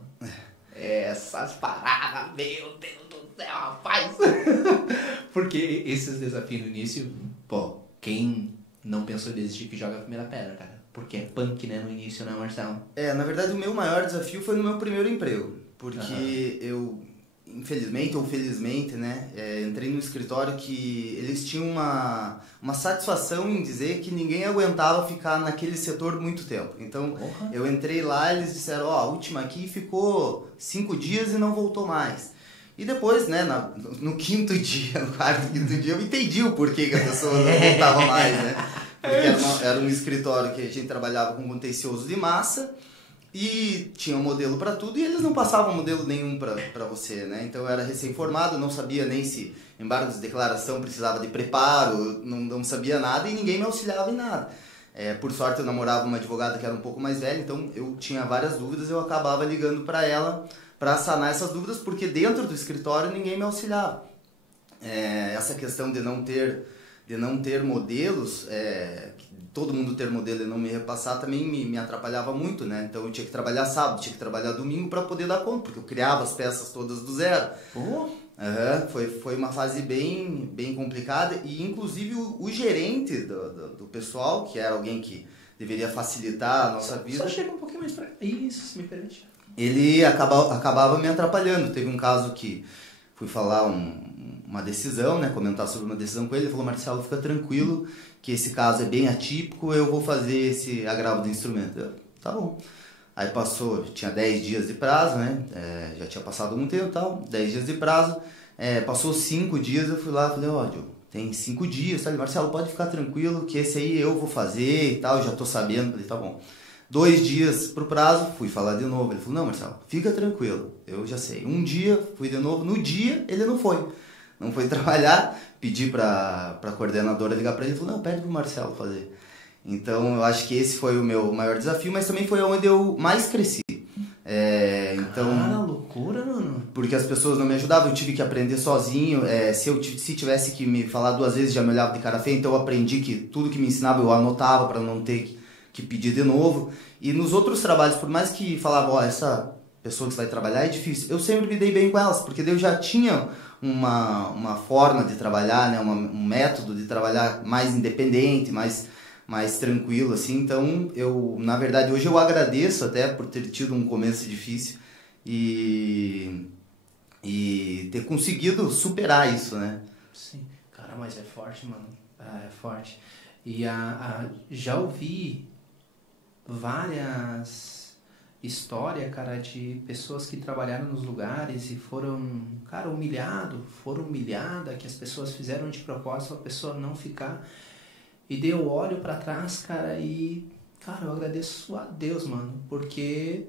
Essas paradas, meu Deus do céu, rapaz! Porque esses desafios no início, quem não pensou em desistir que joga a primeira pedra, cara. Porque é punk, né, no início, né, Marcelo? Na verdade, o meu maior desafio foi no meu primeiro emprego. Porque eu... Infelizmente ou felizmente, né, entrei no escritório que eles tinham uma satisfação em dizer que ninguém aguentava ficar naquele setor muito tempo. Então, eu entrei lá, eles disseram, a última aqui ficou 5 dias e não voltou mais. E depois, né, no quinto dia, no quarto, quinto dia, eu entendi o porquê que a pessoa não voltava mais, né? Porque era um escritório que a gente trabalhava com contencioso de massa, e tinha um modelo para tudo e eles não passavam modelo nenhum para você, né? Então eu era recém-formado, não sabia nem se embargo de declaração precisava de preparo, não sabia nada e ninguém me auxiliava em nada. Por sorte eu namorava uma advogada que era um pouco mais velha, então eu tinha várias dúvidas, eu acabava ligando para ela para sanar essas dúvidas, porque dentro do escritório ninguém me auxiliava. Essa questão de não ter modelos, todo mundo ter modelo e não me repassar também me atrapalhava muito, né? Então eu tinha que trabalhar sábado, tinha que trabalhar domingo para poder dar conta, porque eu criava as peças todas do zero. Foi uma fase bem complicada, e inclusive o gerente do pessoal, que era alguém que deveria facilitar a nossa vida... Só chega um pouquinho mais pra cá. Isso, se me permite. Ele acabava me atrapalhando. Teve um caso que fui falar uma decisão, né, comentar sobre uma decisão com ele. Ele falou: Marcelo, fica tranquilo que esse caso é bem atípico, eu vou fazer esse agravo do instrumento. Tá bom. Aí passou, tinha 10 dias de prazo, né, já tinha passado algum tempo e tal, 10 dias de prazo, passou 5 dias, eu fui lá e falei: ó, Diogo, tem 5 dias, tá? Marcelo, pode ficar tranquilo que esse aí eu vou fazer e tal, já tô sabendo. Falei: tá bom. 2 dias pro prazo, fui falar de novo. Ele falou: não, Marcelo, fica tranquilo, eu já sei. Um dia, fui de novo, no dia ele não foi trabalhar, pedi pra coordenadora ligar pra ele, ele falou: não, pede pro Marcelo fazer. Então eu acho que esse foi o meu maior desafio, mas também foi onde eu mais cresci. Cara, loucura, mano. Porque as pessoas não me ajudavam, eu tive que aprender sozinho. Se tivesse que me falar 2 vezes, já me olhava de cara feia, então eu aprendi que tudo que me ensinava eu anotava para não ter que pedir de novo. E nos outros trabalhos, por mais que falava: ó, essa pessoa que vai trabalhar é difícil, eu sempre me dei bem com elas, porque eu já tinha uma forma de trabalhar, né, um método de trabalhar mais independente, mais tranquilo, assim. Então, na verdade, hoje eu agradeço até por ter tido um começo difícil e ter conseguido superar isso, né? Sim. Cara, mas é forte, mano. É forte. E já ouvi várias histórias, cara, de pessoas que trabalharam nos lugares e foram, cara, foram humilhadas, que as pessoas fizeram de propósito pra pessoa não ficar. E daí eu olho pra trás, cara, e, cara, eu agradeço a Deus, mano, porque,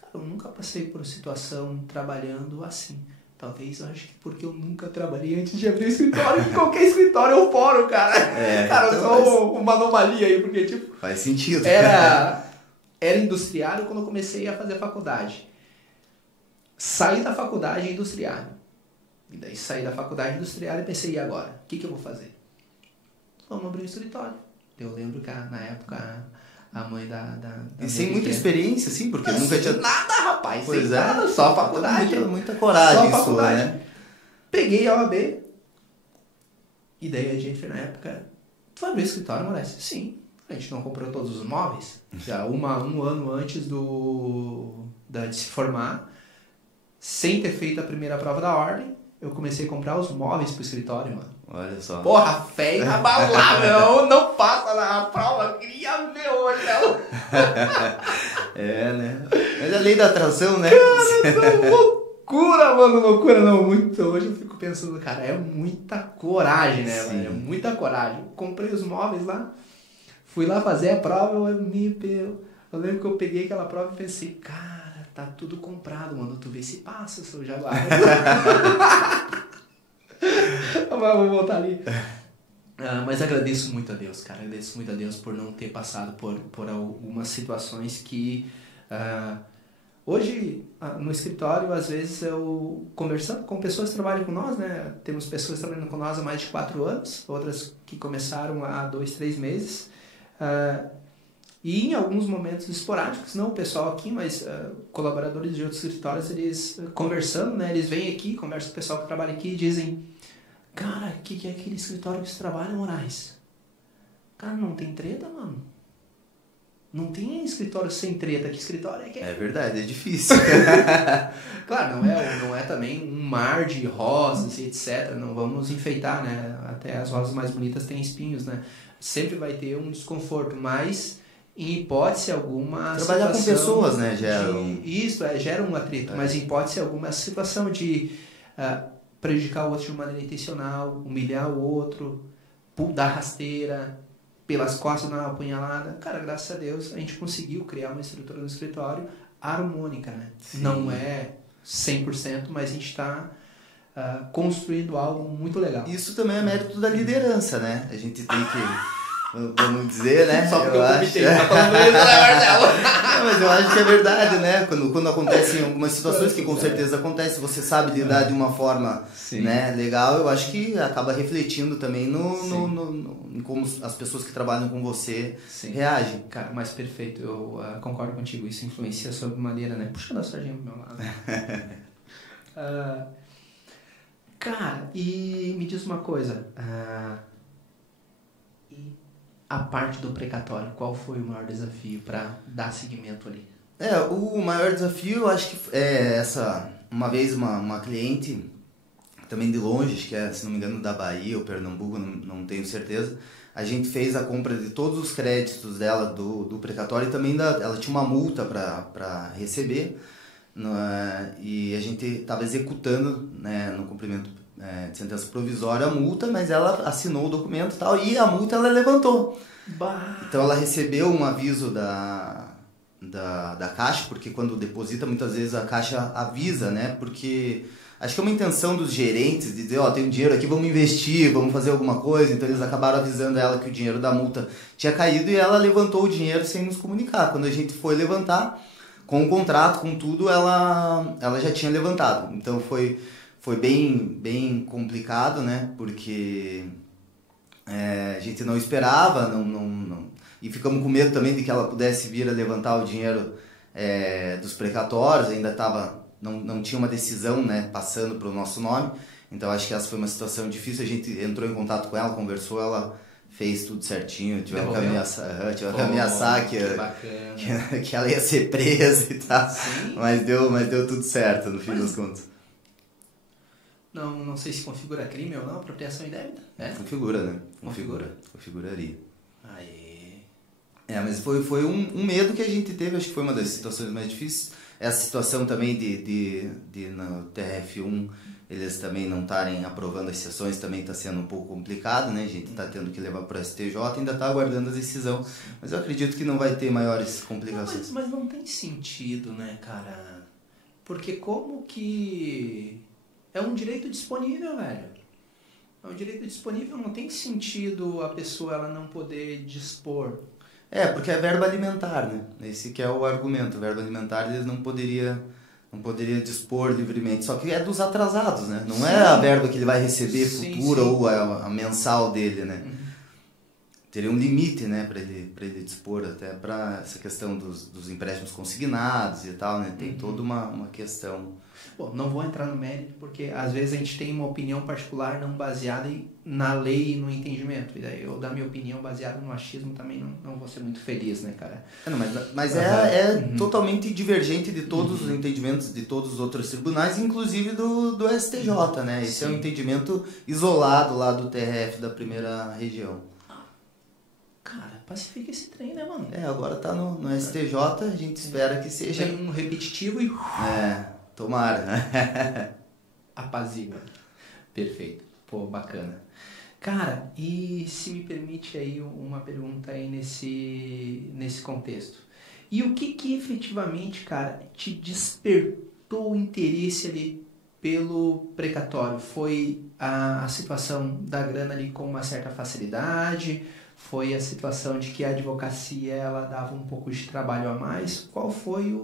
cara, eu nunca passei por situação trabalhando assim. Talvez, eu acho que porque eu nunca trabalhei antes de abrir o escritório, que qualquer escritório eu foro, cara. Cara, eu sou uma anomalia aí, porque, tipo... Faz sentido. Era industriário quando eu comecei a fazer faculdade. Saí da faculdade industriário. E daí saí da faculdade industriário e pensei: e agora? O que eu vou fazer? Vamos abrir um escritório. Eu lembro que na época a mãe da e sem muita experiência, sim, porque nunca tinha... Nada, rapaz. Pois sem nada, só faculdade. Muita coragem, só faculdade. Isso, né? Peguei a OAB. E daí a gente, na época... Tu vai abrir escritório, Moraes? Sim. A gente não comprou todos os móveis. Já um ano antes de se formar, sem ter feito a primeira prova da ordem, eu comecei a comprar os móveis pro escritório, mano. Olha só. Porra, fé inabalável. Não passa na prova, queria ver hoje ela. Né? Mas a lei da atração, né? Cara, loucura, mano. Loucura não. Muito. Hoje eu fico pensando, cara, é muita coragem, né, mano? É muita coragem. Comprei os móveis lá, fui lá fazer a prova, eu lembro que eu peguei aquela prova e pensei: cara, tá tudo comprado, mano. Tu vê se passa, seu jaguar. Vamos voltar ali. Mas agradeço muito a Deus, cara. Agradeço muito a Deus por não ter passado por algumas situações que... hoje, no escritório, às vezes eu conversando com pessoas que trabalham com nós, né? Temos pessoas trabalhando com nós há mais de 4 anos, outras que começaram há 2, 3 meses. E em alguns momentos esporádicos, não o pessoal aqui, mas colaboradores de outros escritórios, eles conversando, né? Eles vêm aqui, conversam com o pessoal que trabalha aqui e dizem: cara, o que é aquele escritório que você trabalha, Moraes? Cara, não tem treta, mano. Não tem escritório sem treta. Que escritório é que é? É verdade, é difícil. Claro, não é também um mar de rosas e etc. Não vamos enfeitar, né? Até as rosas mais bonitas têm espinhos, né? Sempre vai ter um desconforto, mas... em hipótese alguma... trabalhar com pessoas, né? Gera um atrito, mas em hipótese alguma situação de prejudicar o outro de maneira intencional, humilhar o outro, dar rasteira, pelas costas dar uma apunhalada. Cara, graças a Deus a gente conseguiu criar uma estrutura no escritório harmônica, né? Sim. Não é 100%, mas a gente está construindo algo muito legal. Isso também é mérito da liderança, né? A gente tem que... vamos dizer, né? Só porque eu comentei, tá falando isso, né, Marcelo? Mas eu acho que é verdade, né? Quando acontecem algumas situações, que com certeza acontece, você sabe lidar de uma forma, né, legal, eu acho que acaba refletindo também em como as pessoas que trabalham com você reagem. Cara, mas perfeito, eu concordo contigo, isso influencia sobre maneira, né? Puxando a sardinha pro meu lado. Cara, e me diz uma coisa, e a parte do precatório, qual foi o maior desafio para dar seguimento ali? O maior desafio, eu acho que uma vez uma cliente, também de longe, acho que se não me engano da Bahia ou Pernambuco, não tenho certeza, a gente fez a compra de todos os créditos dela do precatório e também ela tinha uma multa para receber, e a gente estava executando, né, no cumprimento de sentença provisória a multa, mas ela assinou o documento e tal, e a multa ela levantou. Então ela recebeu um aviso da Caixa, porque quando deposita muitas vezes a Caixa avisa, né, porque acho que é uma intenção dos gerentes de dizer, tem um dinheiro aqui, vamos investir, vamos fazer alguma coisa. Então eles acabaram avisando ela que o dinheiro da multa tinha caído e ela levantou o dinheiro sem nos comunicar. Quando a gente foi levantar, com o contrato, com tudo, ela já tinha levantado. Então foi bem complicado, né? Porque a gente não esperava, e ficamos com medo também de que ela pudesse vir a levantar o dinheiro dos precatórios, ainda não tinha uma decisão, né, passando para o nosso nome. Então acho que essa foi uma situação difícil. A gente entrou em contato com ela, conversou, ela fez tudo certinho, tivemos que ameaçar que ela ia ser presa e tal. Mas deu tudo certo no fim das contas. Não sei se configura crime ou não, apropriação indébita, né? Configura, né? Configuraria. Aí. Mas foi um medo que a gente teve, acho que foi uma das situações mais difíceis. Essa situação também de no TRF1 eles também não estarem aprovando as sessões também está sendo um pouco complicado, né? A gente está tendo que levar para o STJ, ainda está aguardando a decisão, mas eu acredito que não vai ter maiores complicações. Mas não tem sentido, né, cara? Porque como que... É um direito disponível, velho. É um direito disponível, não tem sentido a pessoa ela não poder dispor. Porque é verba alimentar, né? Esse que é o argumento. O verba alimentar eles não poderia dispor livremente. Só que é dos atrasados, né? Não é a verba que ele vai receber futura ou a mensal dele, né? Teria um limite, né, para ele dispor, até para essa questão dos empréstimos consignados e tal, né? Tem toda uma questão. Bom, não vou entrar no mérito, porque às vezes a gente tem uma opinião particular não baseada na lei e no entendimento. E daí eu dar minha opinião baseada no achismo também não vou ser muito feliz, né, cara? Mas totalmente divergente de todos os entendimentos de todos os outros tribunais, inclusive do STJ, né? Esse é um entendimento isolado lá do TRF da primeira região. Cara, pacifica esse trem, né, mano? Agora tá no STJ, a gente espera que seja... Tem um repetitivo e... tomara. Apazigua. Perfeito. Pô, bacana. Cara, e se me permite aí uma pergunta aí nesse contexto. E o que efetivamente, cara, te despertou o interesse ali pelo precatório? Foi a situação da grana ali com uma certa facilidade? Foi a situação de que a advocacia ela dava um pouco de trabalho a mais? Qual foi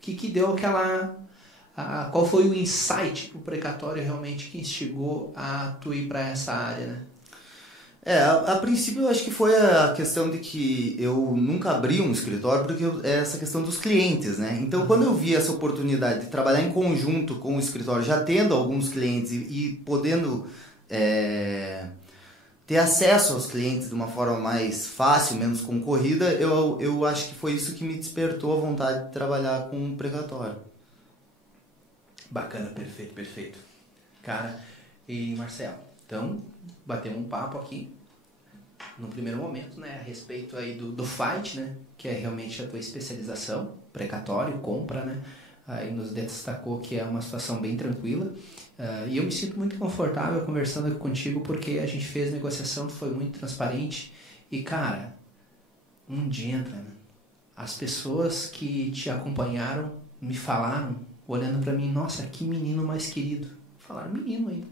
que deu aquela... qual foi o insight pro precatório realmente que instigou a tu ir para essa área, né? A princípio eu acho que foi a questão de que eu nunca abri um escritório, porque é essa questão dos clientes, né? Então quando eu vi essa oportunidade de trabalhar em conjunto com o escritório, já tendo alguns clientes e podendo ter acesso aos clientes de uma forma mais fácil, menos concorrida, eu acho que foi isso que me despertou a vontade de trabalhar com um precatório. Bacana, perfeito. Cara, e Marcelo, então batemos um papo aqui no primeiro momento, né, a respeito aí do fight, né, que é realmente a tua especialização, precatório, compra, né, aí nos destacou que é uma situação bem tranquila, e eu me sinto muito confortável conversando aqui contigo porque a gente fez negociação, foi muito transparente e, cara, um dia entra, né, as pessoas que te acompanharam me falaram, olhando pra mim, nossa, que menino mais querido. falaram menino ainda.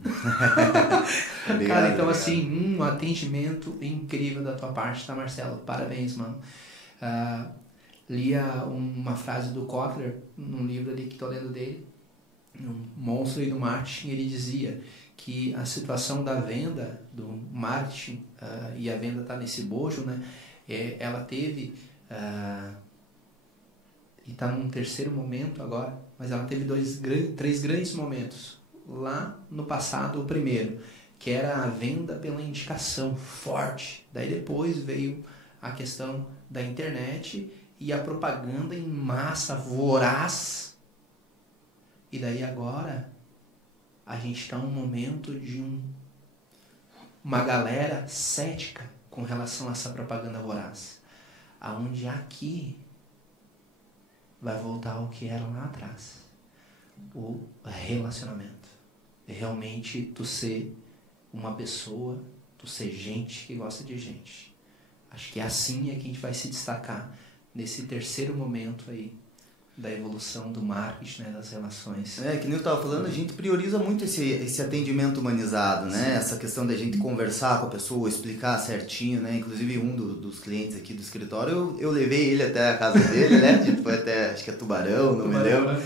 Obrigado, Cara, então obrigado. assim, um atendimento incrível da tua parte, tá, Marcelo? Parabéns, mano. Lia uma frase do Kotler, num livro ali que tô lendo dele, um Monstro do Marketing. Ele dizia que a situação da venda, do marketing, e a venda tá nesse bojo, né? Ela teve, e tá num terceiro momento agora, mas ela teve três grandes momentos. Lá no passado, o primeiro, que era a venda pela indicação forte. Daí depois veio a questão da internet e a propaganda em massa, voraz. E daí agora a gente está num momento de uma galera cética com relação a essa propaganda voraz. Aonde aqui vai voltar ao que era lá atrás. O relacionamento. Realmente tu ser uma pessoa, tu ser gente que gosta de gente. Acho que assim é que a gente vai se destacar nesse terceiro momento aí da evolução do marketing, né, das relações. Que nem eu estava falando, a gente prioriza muito esse atendimento humanizado, né? Sim. Essa questão da gente conversar com a pessoa, explicar certinho, né? Inclusive um dos clientes aqui do escritório, eu levei ele até a casa dele, né? A gente foi até, acho que é Tubarão, não me lembro.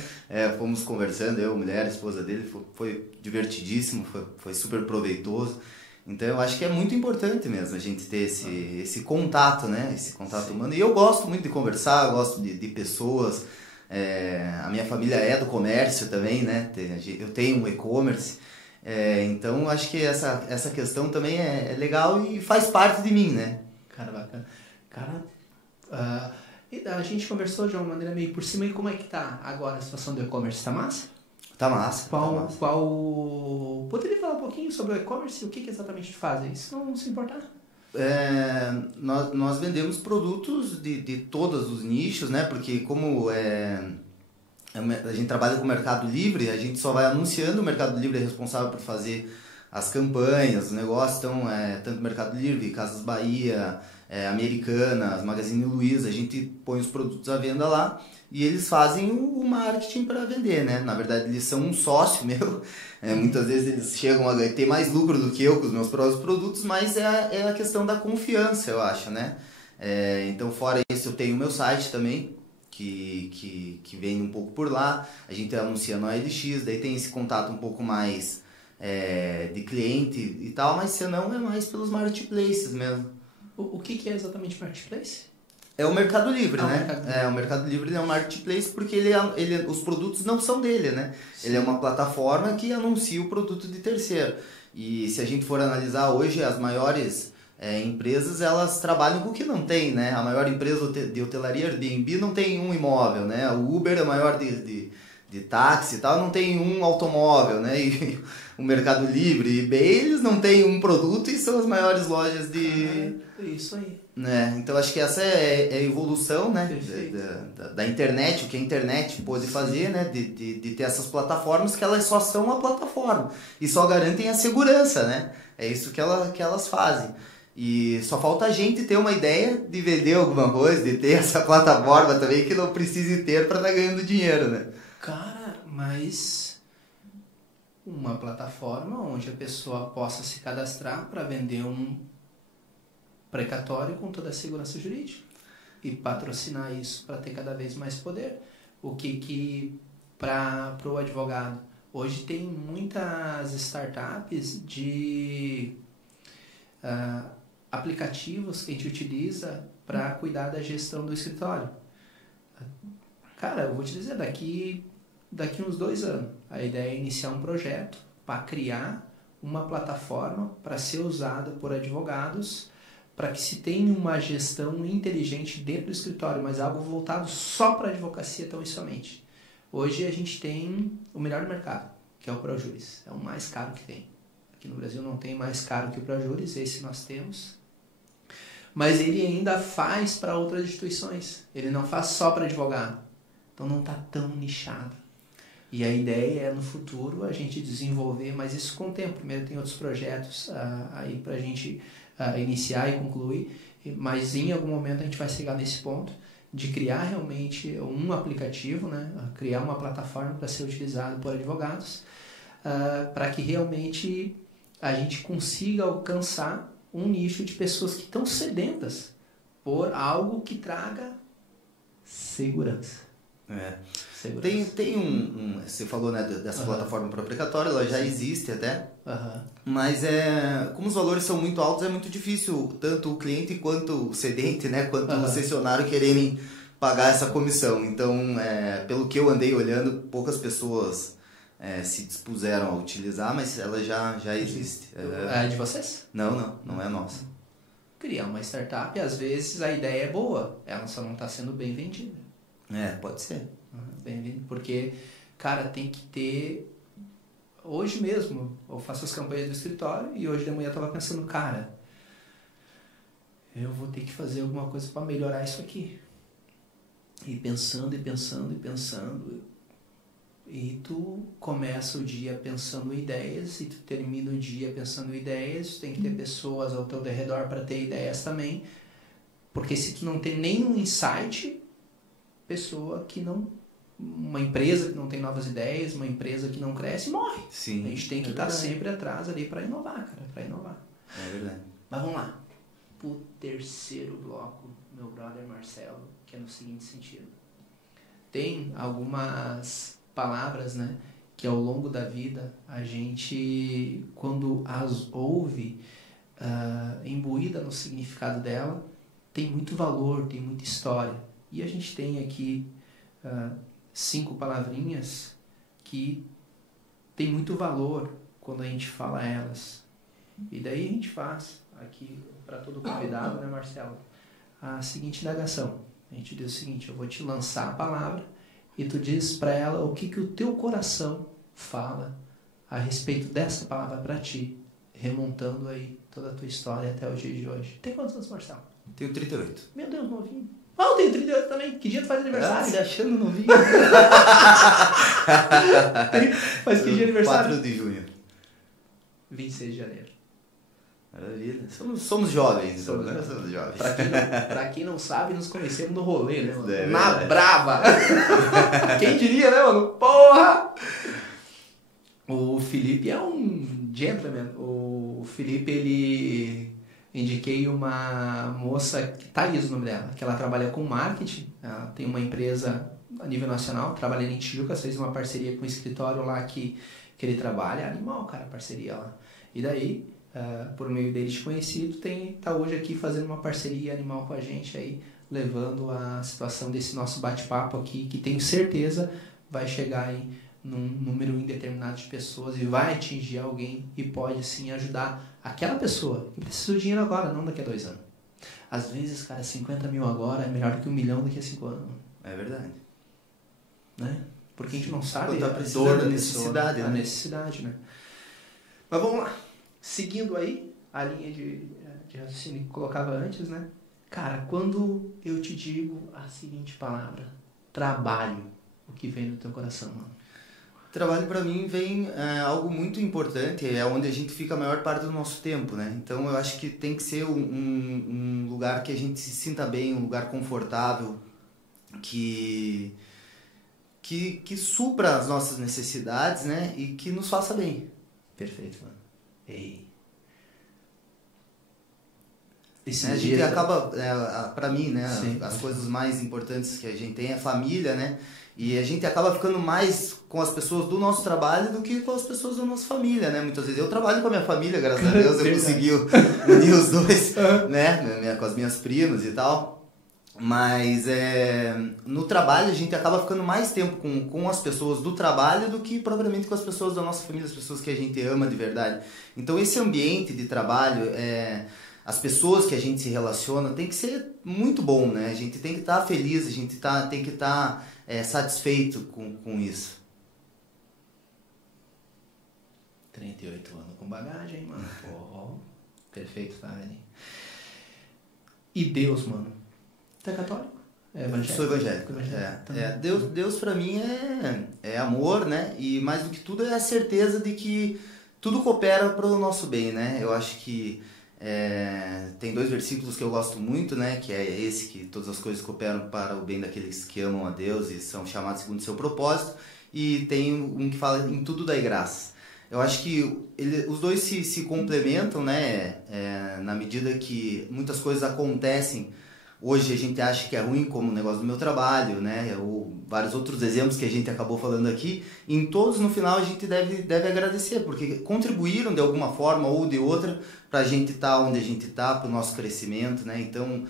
Fomos conversando, eu, mulher, a esposa dele, foi divertidíssimo, foi super proveitoso. Então eu acho que é muito importante mesmo a gente ter esse contato, né? Esse contato Sim. humano. E eu gosto muito de conversar, gosto de pessoas. A minha família é do comércio também, né? Eu tenho um e-commerce. Então acho que essa questão também é legal e faz parte de mim, né? Cara, bacana. Cara, a gente conversou de uma maneira meio por cima. E como é que tá agora a situação do e-commerce? Tá massa? Tá massa. Poderia falar um pouquinho sobre o e-commerce? O que exatamente tu faz? Se não se importar. Nós vendemos produtos de todos os nichos, né? Porque como a gente trabalha com o Mercado Livre, a gente só vai anunciando, o Mercado Livre é responsável por fazer as campanhas, os negócios. Então, tanto Mercado Livre, Casas Bahia, Americanas, Magazine Luiza, a gente põe os produtos à venda lá e eles fazem o marketing para vender, né? Na verdade, eles são um sócio meu. Muitas vezes eles chegam a ter mais lucro do que eu com os meus próprios produtos, mas é a questão da confiança, eu acho, né? Então, fora isso, eu tenho o meu site também, que vem um pouco por lá. A gente anuncia no OLX, daí tem esse contato um pouco mais de cliente e tal, mas se não, é mais pelos marketplaces mesmo. O que é exatamente marketplace? É o Mercado Livre, né? O Mercado Livre é um marketplace porque os produtos não são dele, né? Sim. Ele é uma plataforma que anuncia o produto de terceiro. E se a gente for analisar hoje, as maiores empresas, elas trabalham com o que não tem, né? A maior empresa de hotelaria, Airbnb, não tem um imóvel, né? O Uber é maior de táxi e tal, não tem um automóvel, né? E o Mercado Livre e eBay, eles não têm um produto e são as maiores lojas de... Isso aí. Né? Então acho que essa é a evolução, né? da internet, o que a internet pôde fazer, né? De ter essas plataformas que elas só são uma plataforma e só garantem a segurança, né? É isso que elas fazem. E só falta a gente ter uma ideia de vender alguma coisa, de ter essa plataforma também que não precise ter para estar ganhando dinheiro, né? Cara, mas uma plataforma onde a pessoa possa se cadastrar para vender um precatório com toda a segurança jurídica e patrocinar isso para ter cada vez mais poder. O que para o advogado? Hoje tem muitas startups de aplicativos que a gente utiliza para cuidar da gestão do escritório. Cara, eu vou te dizer, daqui uns 2 anos, a ideia é iniciar um projeto para criar uma plataforma para ser usada por advogados, para que se tenha uma gestão inteligente dentro do escritório, mas algo voltado só para a advocacia tão e somente. Hoje a gente tem o melhor do mercado, que é o ProJuris. É o mais caro que tem. Aqui no Brasil não tem mais caro que o ProJuris, esse nós temos. Mas ele ainda faz para outras instituições. Ele não faz só para advogado. Então não está tão nichado. E a ideia é, no futuro, a gente desenvolver, mas isso com o tempo. Primeiro tem outros projetos aí para a gente iniciar e concluir, mas em algum momento a gente vai chegar nesse ponto de criar realmente um aplicativo, né? Criar uma plataforma para ser utilizado por advogados. para que realmente a gente consiga alcançar um nicho de pessoas que estão sedentas por algo que traga segurança. Segurança. Tem você falou, né, dessa plataforma proprietária, ela já existe até, mas como os valores são muito altos, é muito difícil tanto o cliente quanto o cedente, né, quanto o cessionário quererem pagar essa comissão. Então, pelo que eu andei olhando, poucas pessoas se dispuseram a utilizar, mas ela já existe. É de vocês? Não é nossa. Criar uma startup, às vezes a ideia é boa, ela só não está sendo bem vendida. Pode ser. Porque, cara, tem que ter... Hoje mesmo, eu faço as campanhas do escritório e hoje de manhã eu tava pensando, cara, eu vou ter que fazer alguma coisa para melhorar isso aqui. E pensando. E tu começa o dia pensando ideias e tu termina o dia pensando ideias. Tem que ter pessoas ao teu redor para ter ideias também. Porque se tu não tem nenhum insight... uma empresa que não tem novas ideias, uma empresa que não cresce, morre. Sim, a gente tem que estar sempre atrás ali para inovar, cara, para inovar. É verdade. Mas vamos lá, pro terceiro bloco, meu brother Marcelo, que é no seguinte sentido. Tem algumas palavras, né, que ao longo da vida a gente, quando as ouve, imbuída no significado dela, tem muito valor, tem muita história. E a gente tem aqui 5 palavrinhas que tem muito valor quando a gente fala elas. E daí a gente faz aqui para todo convidado, né, Marcelo, a seguinte indagação. A gente diz o seguinte: eu vou te lançar a palavra e tu diz para ela o que o teu coração fala a respeito dessa palavra para ti, remontando aí toda a tua história até o dia de hoje. Tem quantos anos, Marcelo? Tenho 38. Meu Deus, novinho. Eu tenho 38 também. Que dia tu faz aniversário? Você achando novinho? Faz que dia aniversário? 4 de junho. 26 de janeiro. Maravilha. Somos jovens. Somos jovens. Pra quem não sabe, nos conhecemos no rolê, né, mano? É Na verdade. brava. Quem diria, né, mano? Porra! O Felipe é um gentleman. O Felipe, ele... Indiquei uma moça, Thaís o nome dela, que ela trabalha com marketing, ela tem uma empresa a nível nacional, trabalha em Tijuca, fez uma parceria com o escritório lá que ele trabalha, animal, cara, parceria lá. E daí, por meio dele de conhecido, tá hoje aqui fazendo uma parceria animal com a gente aí, levando a situação desse nosso bate-papo aqui, que tenho certeza vai chegar aí num número indeterminado de pessoas e vai atingir alguém e pode sim ajudar aquela pessoa que precisa do dinheiro agora, não daqui a 2 anos. Às vezes, cara, 50 mil agora é melhor do que 1 milhão daqui a 5 anos. É verdade. Né? Porque a gente não sabe a dor da da necessidade, pessoa, né? A necessidade, né? Mas vamos lá. Seguindo aí a linha de raciocínio que colocava antes, né? Cara, quando eu te digo a seguinte palavra, trabalho, o que vem no teu coração, mano? Trabalho para mim vem algo muito importante, é onde a gente fica a maior parte do nosso tempo, né? Então eu acho que tem que ser um lugar que a gente se sinta bem, um lugar confortável, que supra as nossas necessidades, né? E que nos faça bem. Perfeito, mano. Ei. A gente acaba, para mim, né? Sim. As coisas mais importantes que a gente tem é família, né? E a gente acaba ficando mais com as pessoas do nosso trabalho do que com as pessoas da nossa família, né? Muitas vezes eu trabalho com a minha família, graças a Deus, eu consegui unir os dois, né? Com as minhas primas e tal. Mas no trabalho a gente acaba ficando mais tempo com as pessoas do trabalho do que propriamente com as pessoas da nossa família, as pessoas que a gente ama de verdade. Então esse ambiente de trabalho, as pessoas que a gente se relaciona tem que ser muito bom, né? A gente tem que estar feliz, a gente tem que estar satisfeito com isso. 38 anos com bagagem, mano. Pô, perfeito, tá, velho? E Deus, mano? Tu é católico? Eu sou evangélico. Deus pra mim é amor, né? E mais do que tudo é a certeza de que tudo coopera para o nosso bem, né? Eu acho que tem 2 versículos que eu gosto muito, né? Que é esse, que todas as coisas cooperam para o bem daqueles que amam a Deus e são chamados segundo o seu propósito. E tem um que fala: em tudo dai graça. Eu acho que os dois se complementam, né? Na medida que muitas coisas acontecem. Hoje a gente acha que é ruim, como o negócio do meu trabalho, né? Ou vários outros exemplos que a gente acabou falando aqui. Em todos, no final, a gente deve agradecer, porque contribuíram de alguma forma ou de outra para a gente estar onde a gente está, para o nosso crescimento, né? Então,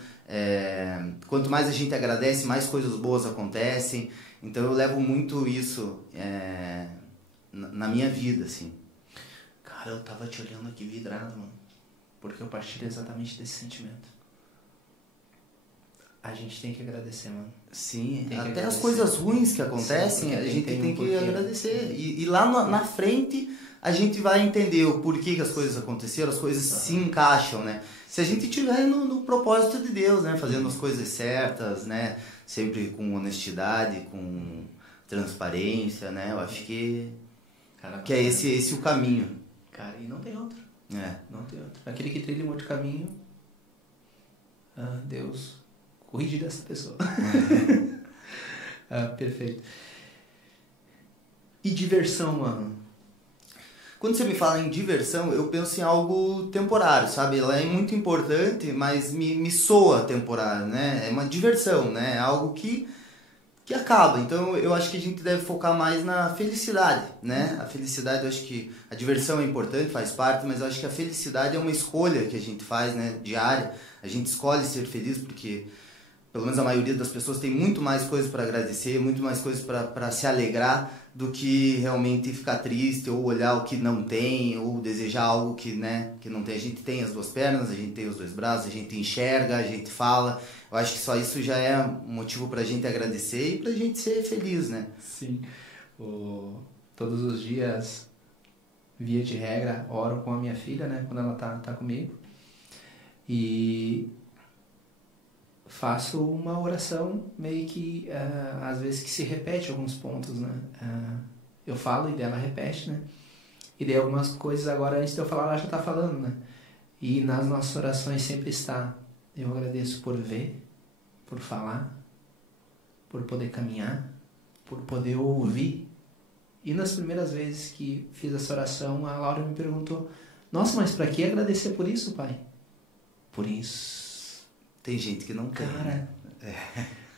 quanto mais a gente agradece, mais coisas boas acontecem. Então, eu levo muito isso na minha vida, assim. Cara, eu tava te olhando aqui vidrado, mano. Porque eu partilho exatamente desse sentimento. A gente tem que agradecer, mano. Sim, até as coisas ruins que acontecem, sim, a gente tem que agradecer. E lá na frente a gente vai entender o porquê que as coisas aconteceram, as coisas se encaixam, né? Se a gente estiver no propósito de Deus, né? Fazendo as coisas certas, né? Sempre com honestidade, com transparência, né? Eu acho que é esse o caminho. Cara, e não tem outro. Não tem outro. Aquele que trilha um outro caminho, Deus cuide dessa pessoa. Perfeito. E diversão, mano? Quando você me fala em diversão, eu penso em algo temporário, sabe? Ela é muito importante, mas me soa temporário, né? É uma diversão, né? É algo que acaba. Então, eu acho que a gente deve focar mais na felicidade, né? A felicidade, eu acho que a diversão é importante, faz parte, mas eu acho que a felicidade é uma escolha que a gente faz, né? Diária. A gente escolhe ser feliz porque, pelo menos a maioria das pessoas, tem muito mais coisas para agradecer, muito mais coisas para se alegrar do que realmente ficar triste ou olhar o que não tem ou desejar algo que não tem. A gente tem as duas pernas, a gente tem os dois braços, a gente enxerga, a gente fala. Eu acho que só isso já é um motivo pra gente agradecer e pra gente ser feliz, né? Sim. Todos os dias, via de regra, oro com a minha filha, né? Quando ela tá comigo. E faço uma oração meio que, às vezes, que se repete alguns pontos, né? Eu falo e ela repete, né? E daí algumas coisas agora, antes de eu falar, ela já tá falando, né? E nas nossas orações sempre está: eu agradeço por ver, por falar, por poder caminhar, por poder ouvir. E nas primeiras vezes que fiz essa oração, a Laura me perguntou: nossa, mas pra que agradecer por isso, pai? Por isso. Tem gente que não tem. Cara,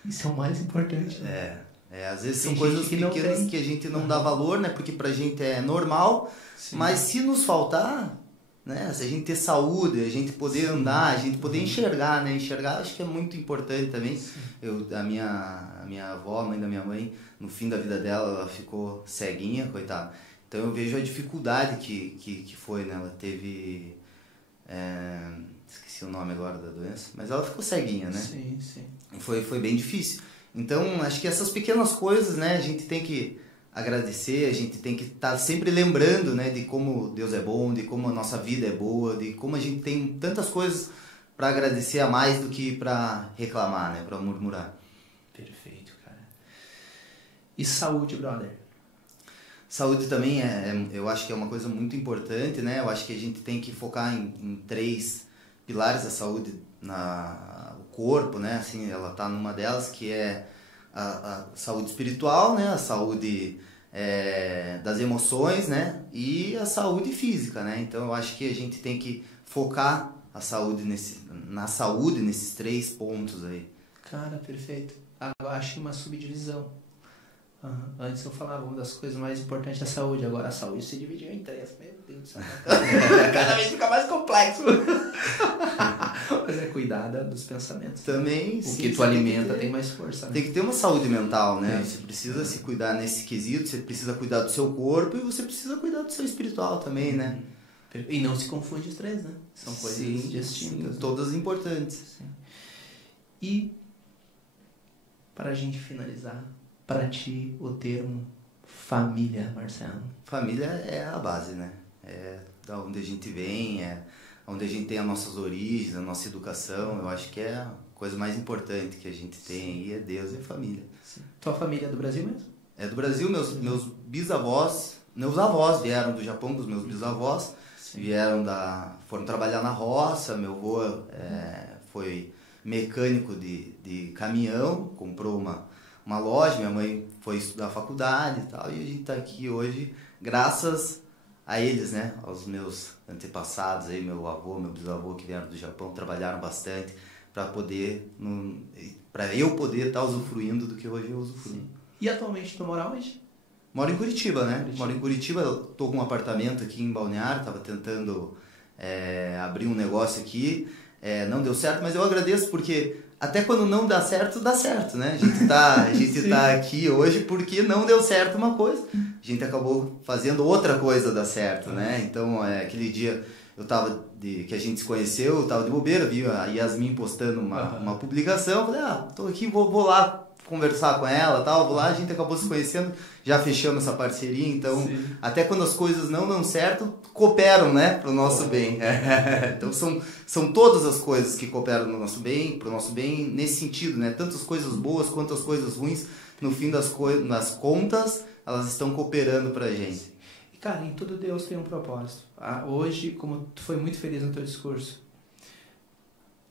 isso é o mais importante. Né? Às vezes são coisas pequenas que a gente não dá valor, né? Porque pra gente é normal, sim, mas se nos faltar, né? Se a gente ter saúde, a gente poder andar, a gente poder enxergar, né? Enxergar acho que é muito importante também. A minha avó, a mãe da minha mãe, no fim da vida dela, ela ficou ceguinha, coitada. Então eu vejo a dificuldade que foi, né? Ela teve... esqueci o nome agora da doença, mas ela ficou ceguinha, né? Sim, sim. Foi bem difícil. Então, acho que essas pequenas coisas, né, a gente tem que agradecer, a gente tem que estar sempre lembrando, né, de como Deus é bom, de como a nossa vida é boa, de como a gente tem tantas coisas para agradecer a mais do que para reclamar, né, para murmurar. Perfeito, cara. E saúde, brother? Saúde também eu acho que é uma coisa muito importante, né? Eu acho que a gente tem que focar em 3 pilares da saúde, o corpo, né? Assim, ela tá numa delas, que é a saúde espiritual, né? A saúde das emoções, né? E a saúde física, né? Então eu acho que a gente tem que focar na saúde nesses 3 pontos aí. Cara, perfeito. Agora acho uma subdivisão. Antes eu falava, uma das coisas mais importantes é a saúde. Agora a saúde se dividiu em 3. Meu Deus do céu. Cada vez fica mais complexo. Mas é cuidar dos pensamentos. Também, o que tu alimenta tem mais força. Né? Tem que ter uma saúde mental, né? Você precisa se cuidar nesse quesito, você precisa cuidar do seu corpo e você precisa cuidar do seu espiritual também, né? E não se confunde os 3, né? São coisas distintas. Sim, todas importantes. Sim. E, para a gente finalizar, para ti, o termo família, Marcelo? Família é a base, né? É da onde a gente vem, é onde a gente tem as nossas origens, a nossa educação. Eu acho que é a coisa mais importante que a gente tem aí, é Deus e a família. Sim. Tua família é do Brasil mesmo? É do Brasil, meus bisavós, meus avós vieram do Japão, dos meus bisavós. Sim. Foram trabalhar na roça, meu avô foi mecânico de caminhão, comprou uma loja, minha mãe foi estudar faculdade e tal, e a gente está aqui hoje graças a eles, né, aos meus antepassados, aí, meu avô, meu bisavô que vieram do Japão, trabalharam bastante para eu poder estar usufruindo do que hoje eu usufruo. Sim. E atualmente tu mora onde? Moro em Curitiba, né? Moro em Curitiba, tô com um apartamento aqui em Balneário, tava tentando abrir um negócio aqui, não deu certo, mas eu agradeço porque até quando não dá certo, né? A gente tá aqui hoje porque não deu certo uma coisa, a gente acabou fazendo outra coisa dar certo, né? Então, aquele dia que a gente se conheceu, eu tava de bobeira, vi a Yasmin postando uma publicação, falei, tô aqui, vou lá conversar com ela, tal, vou lá, a gente acabou se conhecendo, já fechamos essa parceria, então até quando as coisas não dão certo, cooperam, né, pro nosso bem. Então são todas as coisas que cooperam no nosso bem, pro nosso bem, nesse sentido, né, tanto as coisas boas quanto as coisas ruins, no fim nas contas, elas estão cooperando pra gente. E cara, em tudo Deus tem um propósito. Hoje, como tu foi muito feliz no teu discurso,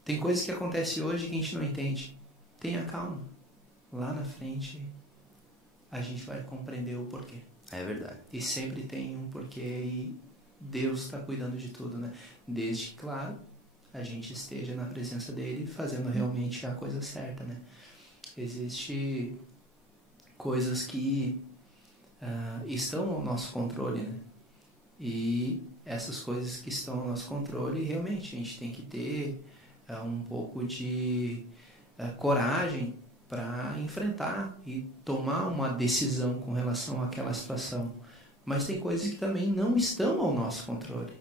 tem coisas que acontecem hoje que a gente não entende. Tenha calma. Lá na frente a gente vai compreender o porquê. É verdade. E sempre tem um porquê e Deus está cuidando de tudo, né? Desde que, claro, a gente esteja na presença dele fazendo realmente a coisa certa, né? Existem coisas que estão ao nosso controle, né? E essas coisas que estão ao nosso controle, realmente a gente tem que ter um pouco de coragem para enfrentar e tomar uma decisão com relação àquela situação. Mas tem coisas que também não estão ao nosso controle.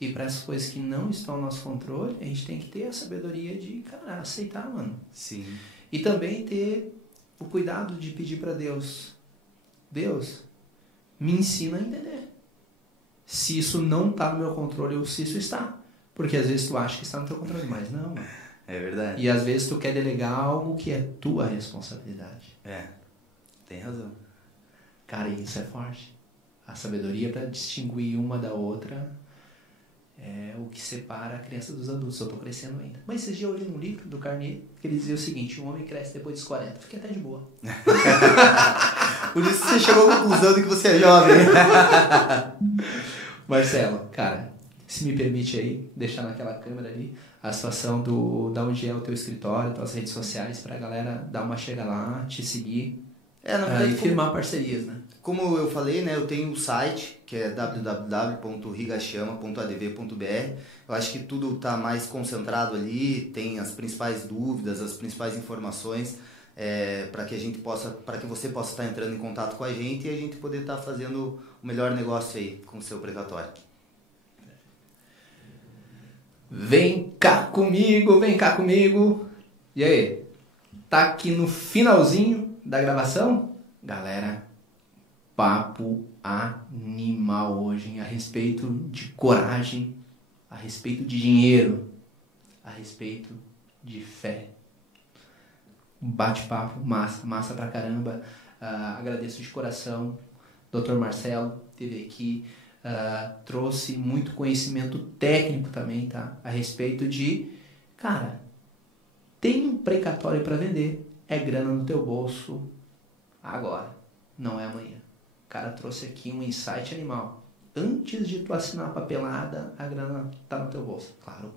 E para essas coisas que não estão ao nosso controle, a gente tem que ter a sabedoria de, cara, aceitar, mano. Sim. E também ter o cuidado de pedir para Deus, me ensina a entender. Se isso não está no meu controle ou se isso está. Porque às vezes tu acha que está no teu controle, mas não, mano. É verdade. E às vezes tu quer delegar algo que é tua responsabilidade. Tem razão. Cara, isso é forte. A sabedoria para distinguir uma da outra é o que separa a criança dos adultos. Eu tô crescendo ainda. Mas esses dias eu li um livro do Carnegie que ele dizia o seguinte: um homem cresce depois dos 40. Fiquei até de boa. Por isso você chegou à conclusão de que você é jovem. Marcelo, cara, se me permite aí, deixar naquela câmera ali a situação da onde é o teu escritório, tuas redes sociais, pra galera dar uma chega lá, te seguir Na verdade, e firmar parcerias, né? Como eu falei, né, eu tenho um site que é www.higashiyama.adv.br. Eu acho que tudo está mais concentrado ali, tem as principais dúvidas, as principais informações para que você possa estar entrando em contato com a gente e a gente poder estar fazendo o melhor negócio aí com o seu precatório. Vem cá comigo, vem cá comigo. E aí? Tá aqui no finalzinho da gravação? Galera, papo animal hoje, hein? A respeito de coragem, a respeito de dinheiro, a respeito de fé. Um bate-papo massa pra caramba. Agradeço de coração. Dr. Marcelo esteve aqui. Trouxe muito conhecimento técnico também, tá? A respeito de, cara, tem um precatório para vender, é grana no teu bolso agora, não é amanhã. O cara trouxe aqui um insight animal. Antes de tu assinar a papelada, a grana tá no teu bolso. Claro,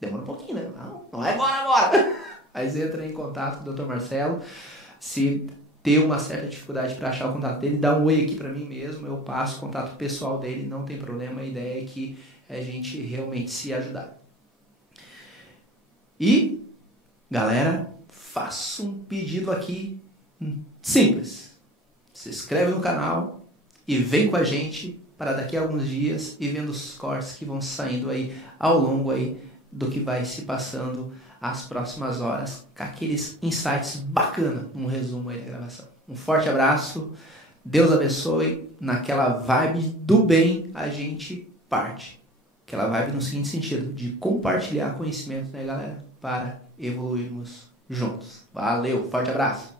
demora um pouquinho, né? Não é agora! Mas entra em contato com o Dr. Marcelo. Se ter uma certa dificuldade para achar o contato dele, dá um oi aqui para mim mesmo, eu passo o contato pessoal dele, não tem problema, a ideia é que a gente realmente se ajudar. E, galera, faço um pedido aqui simples. Se inscreve no canal e vem com a gente para daqui a alguns dias e vendo os cortes que vão saindo aí ao longo aí do que vai se passando as próximas horas, com aqueles insights bacana, um resumo aí da gravação. Um forte abraço, Deus abençoe, naquela vibe do bem a gente parte. Aquela vibe no seguinte sentido, de compartilhar conhecimento, né, galera? Para evoluirmos juntos. Valeu, forte abraço!